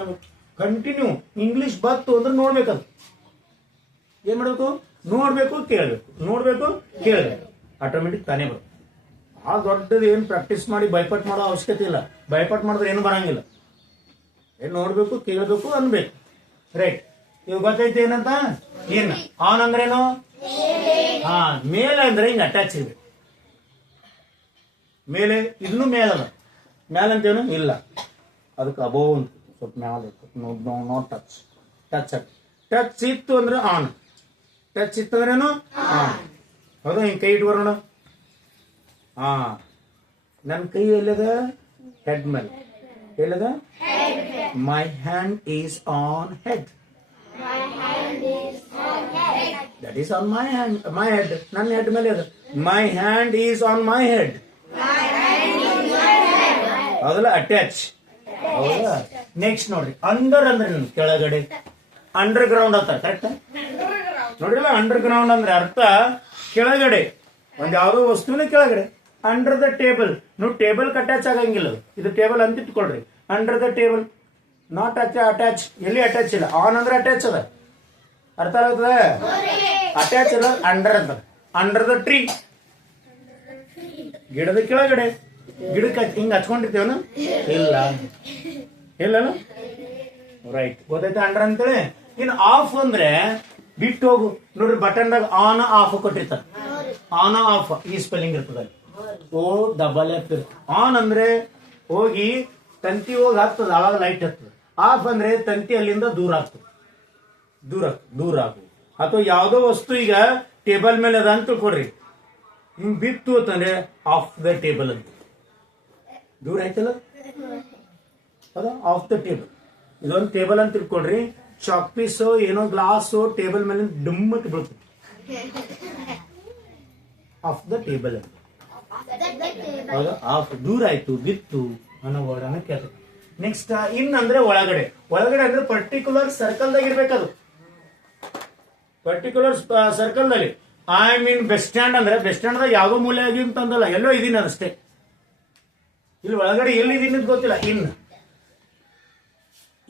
ಕಂಟಿನ್ಯೂ ಇಂಗ್ಲಿಷ್ ಬತ್ತು ಅಂದ್ರೆ ನೋಡ್ಬೇಕದು. ಏನ್ ಮಾಡ್ಬೇಕು? ನೋಡ್ಬೇಕು, ಕೇಳ್ಬೇಕು. ನೋಡ್ಬೇಕು, ಕೇಳ್ಬೇಕು. ಆಟೋಮೆಟಿಕ್ ತಾನೇ ಬರುತ್ತೆ. ಆ ದೊಡ್ಡದು ಏನು ಪ್ರಾಕ್ಟೀಸ್ ಮಾಡಿ ಬೈಪಾಟ್ ಮಾಡೋ ಅವಶ್ಯಕತೆ ಇಲ್ಲ. ಬೈಪಾಟ್ ಮಾಡಿದ್ರೆ ಏನು ಬರಂಗಿಲ್ಲ. ಏನು ನೋಡ್ಬೇಕು, ಕೇಳಬೇಕು ಅನ್ಬೇಕು. ರೈಟ್ ಇವಾಗ ಗೊತ್ತೈತೆ ಏನಂತ? ಏನ್? ಆನ್ ಅಂದ್ರೇನು? ಹಾ, ಮೇಲೆ ಅಂದ್ರೆ ಹಿಂಗೆ ಅಟ್ಯಾಚ್ ಇದೆ. ಮೇಲೆ ಇದನ್ನು ಮೇಲದ ಮೇಲಂತೇನು ಇಲ್ಲ. ಅದಕ್ಕೆ ಅಬೋವ್ ಅಂತ. ಸ್ವಲ್ಪ ಮ್ಯಾಲ ನೋ ಟಚ್ ಟಚ್ ಟಚ್ ಇತ್ತು ಅಂದ್ರೆ ಆನ್ ಟಚ್ ಇತ್ತು ಅಂದ್ರೇನು ಆನ್ ಹೌದಾ ಹಿಂಗೆ ಕೈ ಇಟ್ಕೊರೋಣ ಹಾ. ನನ್ನ ಕೈ ಎಲ್ಲದ? ಹೆಡ್ ಮೇಲೆ. ಎಲ್ಲದ? My hand is on head that is on my hand my head ನನ್ನ ಹೆಡ್ ಮೇಲೆ ಅದ. My hand is on my head ಹೌದಲ್ಲ? ಅಟ್ಯಾಚ್ ಹೌದಾ? ನೆಕ್ಸ್ಟ್ ನೋಡ್ರಿ ಅಂಡರ್ ಅಂದ್ರೆ? ಕೆಳಗಡೆ. ಅಂಡರ್ ಗ್ರೌಂಡ್ ಅಂತ ಕರೆಕ್ಟ್ ನೋಡಿಲ್ಲ ಅಂಡರ್ ಗ್ರೌಂಡ್ ಅಂದ್ರೆ ಅರ್ಥ ಕೆಳಗಡೆ. ಒಂದ್ ಯಾವ್ದೋ ವಸ್ತುನ ಕೆಳಗಡೆ. ಅಂಡರ್ ದ ಟೇಬಲ್ ನೀವು ಟೇಬಲ್ ಅಟ್ಯಾಚ್ ಆಗಂಗಿಲ್ಲ. ಇದು ಟೇಬಲ್ ಅಂತ ಇಟ್ಕೊಳ್ರಿ. ಅಂಡರ್ ದ ಟೇಬಲ್ ನಾಟ್ ಅಚ್ ಅಟ್ಯಾಚ್ ಎಲ್ಲಿ ಅಟ್ಯಾಚ್ ಇಲ್ಲ? ಆನ್ ಅಂದ್ರೆ ಅಟ್ಯಾಚ್ ಅದ. ಅರ್ಥ ಆಗ್ತದ ಅಟ್ಯಾಚ್ ಅಲ್ಲ ಅಂಡರ್ ಅಂತ. ಅಂಡರ್ ದ ಟ್ರೀ ಗಿಡದ ಕೆಳಗಡೆ. ಗಿಡಕ್ಕೆ ಹಿಂಗೆ ಹಚ್ಕೊಂಡಿರ್ತೇವನ? ಇಲ್ಲ. ಇಲ್ಲಲ್ಲ ರೈಟ್ ಗೊತ್ತೈತೆ ಅಂಡ್ರ ಅಂತೇಳಿ? ಇನ್ನು ಆಫ್ ಅಂದ್ರೆ ಬಿಟ್ಟು ಹೋಗು. ನೋಡ್ರಿ ಬಟನ್ದಾಗ ಆನ್ ಆಫ್ ಕೊಟ್ಟಿರ್ತಾರೆ. ಆನ್ ಆಫ್ ಈ ಸ್ಪೆಲ್ಲಿಂಗ್ ಇರ್ತದೆ. ಓ ಡಬಲ್ ಎಫ್ ಆನ್ ಅಂದ್ರೆ ಹೋಗಿ ತಂತಿ ಹೋಗಿ ಹಾಕ್ತದ ಆವಾಗ ಲೈಟ್ ಹತ್ತದ. ಆಫ್ ಅಂದ್ರೆ ತಂತಿ ಅಲ್ಲಿಂದ ದೂರ ಆಗ್ತದೆ. ದೂರ ದೂರ ಆಗು ಅಥವಾ ಯಾವುದೋ ವಸ್ತು ಈಗ ಟೇಬಲ್ ಮೇಲೆ ಅದ ಅಂತ ತಿಳ್ಕೊಡ್ರಿ ಹಿಂಗ್ ಬಿತ್ತು ಅಂತಂದ್ರೆ ಆಫ್ ದ ಟೇಬಲ್ ಅಂತ. ದೂರ ಐತಲ್ಲ ಅದ ಆಫ್ ದ ಟೇಬಲ್ ಇದೊಂದು ಟೇಬಲ್ ಅಂತ ತಿಳ್ಕೊಡ್ರಿ ಚಾಕ್ ಪೀಸು ಏನೋ ಗ್ಲಾಸ್ ಟೇಬಲ್ ಮೇಲೆ ಡುಮ್ಮಕ್ಕೆ ಬೀಳ್ತದೆ. ಆಫ್ ದ ಟೇಬಲ್ ಆಫ್ ದೂರ ಆಯ್ತು, ಬಿತ್ತು, ಅನ್ನೋ ವರ್ಡ್ ಅನ್ನ ಕೇಳ್ತದೆ. ನೆಕ್ಸ್ಟ್ ಇನ್ ಅಂದ್ರೆ ಒಳಗಡೆ. ಒಳಗಡೆ ಅಂದ್ರೆ ಪರ್ಟಿಕ್ಯುಲರ್ ಸರ್ಕಲ್ ದಾಗ ಇರ್ಬೇಕದು. ಪರ್ಟಿಕ್ಯುಲರ್ ಸರ್ಕಲ್ ದಲ್ಲಿ ಐ ಮೀನ್ ಬೆಸ್ಟ್ ಸ್ಟ್ಯಾಂಡ್ ಅಂದ್ರೆ ಬೆಸ್ಟ್ ಸ್ಟ್ಯಾಂಡ್ ದಾಗ ಯಾವ್ದೋ ಮೂಲೆ ಆಗಿ ಅಂತಂದಲ್ಲ, ಎಲ್ಲೋ ಇದೀನಿ ಅದಷ್ಟೇ. ಇಲ್ಲಿ ಒಳಗಡೆ ಎಲ್ಲಿದ್ದೀನಿ ಗೊತ್ತಿಲ್ಲ. ಇನ್.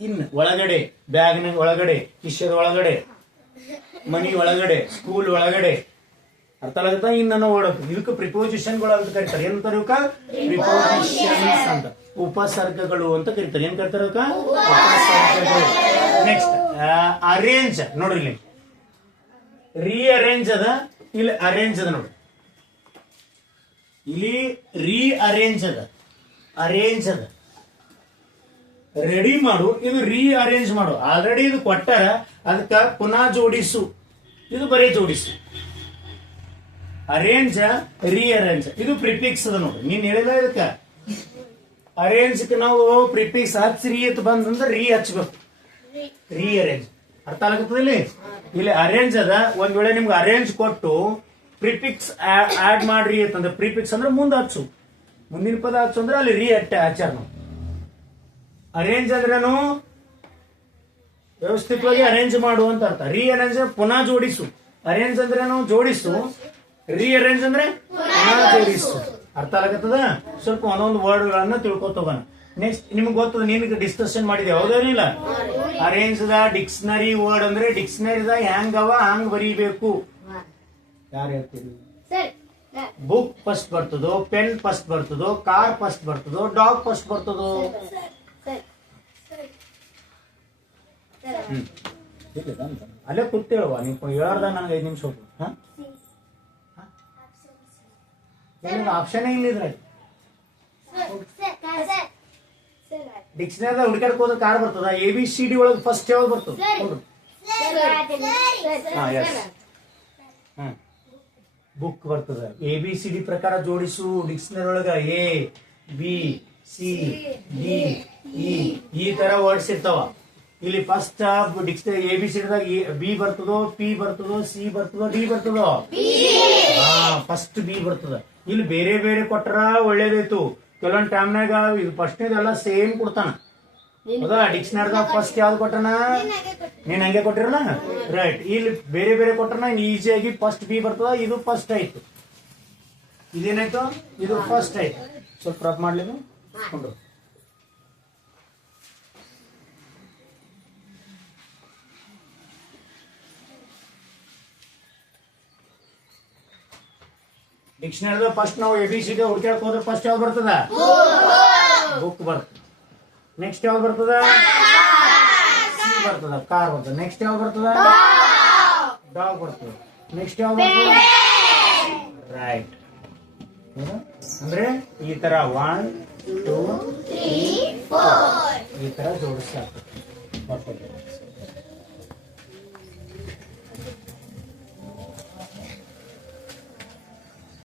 ಇನ್ ಒಳಗಡೆ, ಬ್ಯಾಗ್ನ ಒಳಗಡೆ ಕಿಶದ ಒಳಗಡೆ, ಮನಿ ಒಳಗಡೆ ಸ್ಕೂಲ್ ಒಳಗಡೆ. ಅರ್ಥ ಆಗತ್ತಾ? ಇನ್ ಅನ್ನೋ ಓಡೋದು. ಇದಕ್ಕೆ ಪ್ರಿಪೋಸಿಷನ್ಗಳು ಅಂತ ಕರೀತಾರೆ. ಏನಂತಾರೆ ಇವಕ್ಕ ಪ್ರಿಪೋಸಿಷನ್ಸ್ ಅಂತ. ಉಪಸರ್ಗಗಳು ಅಂತ ಕರೀತಾರೆ. ಏನ್ ಕರೀತಾರೆ ನೆಕ್ಸ್ಟ್ ಅರೇಂಜ್ ನೋಡ್ರಿ ಇಲ್ಲಿ. ರೀಅರೇಂಜ್ ಅದ. ಇಲ್ಲಿ ಅರೇಂಜ್ ಅದ ನೋಡ್ರಿ. ಇಲ್ಲಿ ರೀಅರೇಂಜ್ ಅದ. ಅರೇಂಜ್ ಅದ. ರೆಡಿ ಮಾಡು, ಇದು ರೀ ಅರೇಂಜ್ ಮಾಡು. ಆಲ್ರೆಡಿ ಇದು ಕೊಟ್ಟಾರ, ಅದಕ್ಕ ಪುನಃ ಜೋಡಿಸು. ಇದು ಬರೀ ಜೋಡಿಸು. ಅರೇಂಜ್ ರೀ ಅರೇಂಜ್ ಇದು ಪ್ರಿಪಿಕ್ಸ್ ಅದ ನೋಡಿ. ನೀನ್ ಹೇಳಿದ ಇದಕ್ಕ. ಅರೇಂಜ್ ನಾವು ಪ್ರಿಪಿಕ್ಸ್ ಹಚ್ಚಿ ರೀ ಅಂತ ಬಂದಂದ್ರೆ ರೀ ಹಚ್ಬೇಕು. ರೀ ಅರೇಂಜ್ ಅರ್ಥ ಆಗತ್ತದ ಇಲ್ಲಿ? ಇಲ್ಲಿ ಅರೇಂಜ್ ಅದ. ಒಂದ್ ವೇಳೆ ನಿಮ್ಗೆ ಅರೇಂಜ್ ಕೊಟ್ಟು ಪ್ರಿಪಿಕ್ಸ್ ಆಡ್ ಮಾಡ್ರಿ ಅಂತಂದ್ರೆ ಪ್ರಿಪಿಕ್ಸ್ ಅಂದ್ರೆ ಮುಂದೆ ಹಚ್ಚು. ಮುಂದಿನ ಪದ ಅಂದ್ರೆ ಅಲ್ಲಿ ರೀ ಅಟ್ಟ ಆಚಾರ ಅರೇಂಜ್ ಅಂದ್ರೇನು? ವ್ಯವಸ್ಥಿತವಾಗಿ ಅರೇಂಜ್ ಮಾಡು ಅಂತ ಅರ್ಥ. ರೀ ಅರೇಂಜ್ ಪುನಃ ಜೋಡಿಸು. ಅರೇಂಜ್ ಅಂದ್ರೇನು? ಜೋಡಿಸು. ರೀ ಅರೇಂಜ್ ಅಂದ್ರೆ ಪುನಃ ಜೋಡಿಸು. ಅರ್ಥ ಆಗತ್ತದ? ಸ್ವಲ್ಪ ಒಂದೊಂದು ವರ್ಡ್ ಗಳನ್ನ ತಿಳ್ಕೊತೋಗೋಣ ನೆಕ್ಸ್ಟ್ ನಿಮ್ಗೆ ಗೊತ್ತದ ನಿನ್ಗೆ ಡಿಸ್ಕಷನ್ ಮಾಡಿದೆ ಹೌದೇನಿಲ್ಲ? ಅರೇಂಜ್ ದ ಡಿಕ್ಷನರಿ ವರ್ಡ್ ಅಂದ್ರೆ ಡಿಕ್ಷನರಿ ಹೆಂಗ್ ಅವ ಹಂಗ್ ಬರೀಬೇಕು? ಯಾರು ಹೇಳ್ತೀರಿ? ಬುಕ್ ಫಸ್ಟ್ ಬರ್ತದೋ ಪೆನ್ ಫಸ್ಟ್ ಬರ್ತದೋ ಕಾರ್ ಫಸ್ಟ್ ಬರ್ತದೋ ಡಾಗ್ ಫಸ್ಟ್ ಬರ್ತದೋ. ಅಲ್ಲೇ ಕೂತೇಳುವ ನೀವು ಹೇಳ್ದ ನಂಗೆ ಐದು ನಿಮಿಷ ಹೋಗ್ಬೋದು ಹಾ? ಆಪ್ಷನ್ ಇಲ್ಲಿದ್ರೆ. ಡಿಕ್ಷನರಿ ಹುಡುಕಾಡ್ಕ ಹೋದ್ರೆ ಕಾರ್ ಬರ್ತದ? ಎ ಬಿ ಸಿ ಡಿ ಒಳಗೆ ಫಸ್ಟ್ ಯಾವಾಗ ಬರ್ತದ? ಹಾ ಎಸ್ ಹ್ಮ್. ಬುಕ್ ಬರ್ತದ. ಎ ಬಿ ಸಿ ಡಿ ಪ್ರಕಾರ ಜೋಡಿಸು. ಡಿಕ್ಷನರಿ ಒಳಗ A B C D E ಈ ತರ ವರ್ಡ್ಸ್ ಇರ್ತಾವ. ಇಲ್ಲಿ first dictionary A B C ಡಿದಾಗ B ಬರ್ತದೋ ಪಿ ಬರ್ತದೋ ಸಿ ಬರ್ತದೋ ಡಿ ಬರ್ತದೋ? ಹಾ ಫಸ್ಟ್ ಬಿ ಬರ್ತದ. ಇಲ್ಲಿ ಬೇರೆ ಬೇರೆ ಕೊಟ್ರ ಒಳ್ಳೇದಾಯ್ತು. ಕೆಲವೊಂದು ಟೈಮ್ನಾಗ ಇದು ಫಸ್ಟ್ ಎಲ್ಲ ಸೇಮ್ ಕೊಡ್ತಾನ. ಹೌದಾ? ಡಿಕ್ಷನರಿದಾಗ ಫಸ್ಟ್ ಯಾವ್ದು ಕೊಟ್ಟಣ ನೀನ್ ಹಂಗೆ ಕೊಟ್ಟಿರಲ್ಲ? ರೈಟ್ ಇಲ್ಲಿ ಬೇರೆ ಬೇರೆ ಕೊಟ್ಟಣ ಈಸಿಯಾಗಿ ಫಸ್ಟ್ ಬಿ ಬರ್ತದ ಇದು ಫಸ್ಟ್ ಆಯ್ತು. ಇದೇನಾಯ್ತು? ಇದು ಫಸ್ಟ್ ಆಯ್ತು. ಸ್ವಲ್ಪ ರಬ್ ಮಾಡ್ಲಿ ಕೊಂಡು ಡಿಕ್ಷನರಿದಾಗ ಫಸ್ಟ್ ನಾವು ಎ ಬಿ ಸಿ ಹುಡ್ಕ್ಯಾಕ್ ಹೋದ್ರೆ ಫಸ್ಟ್ ಯಾವ್ದು ಬರ್ತದ? ಬುಕ್ ಬರ್ತದ. ನೆಕ್ಸ್ಟ್ ಯಾವ್ದು ಬರ್ತದ ಸಿ ಬರ್ತದ ಕಾರ್ ಬರ್ತದ ನೆಕ್ಸ್ಟ್ ಯಾವ್ದು ಬರ್ತದ ಡಾಗ್ ಬರ್ತದ ನೆಕ್ಸ್ಟ್ ಯಾವ್ದು ಬರ್ತದ ರೈಟ್ ಅಂದ್ರೆ ಈ ತರ ಒನ್ ಟೂ ಈ ತರ ಜೋಡಿಸ್ತಾ ಬರ್ತದೆ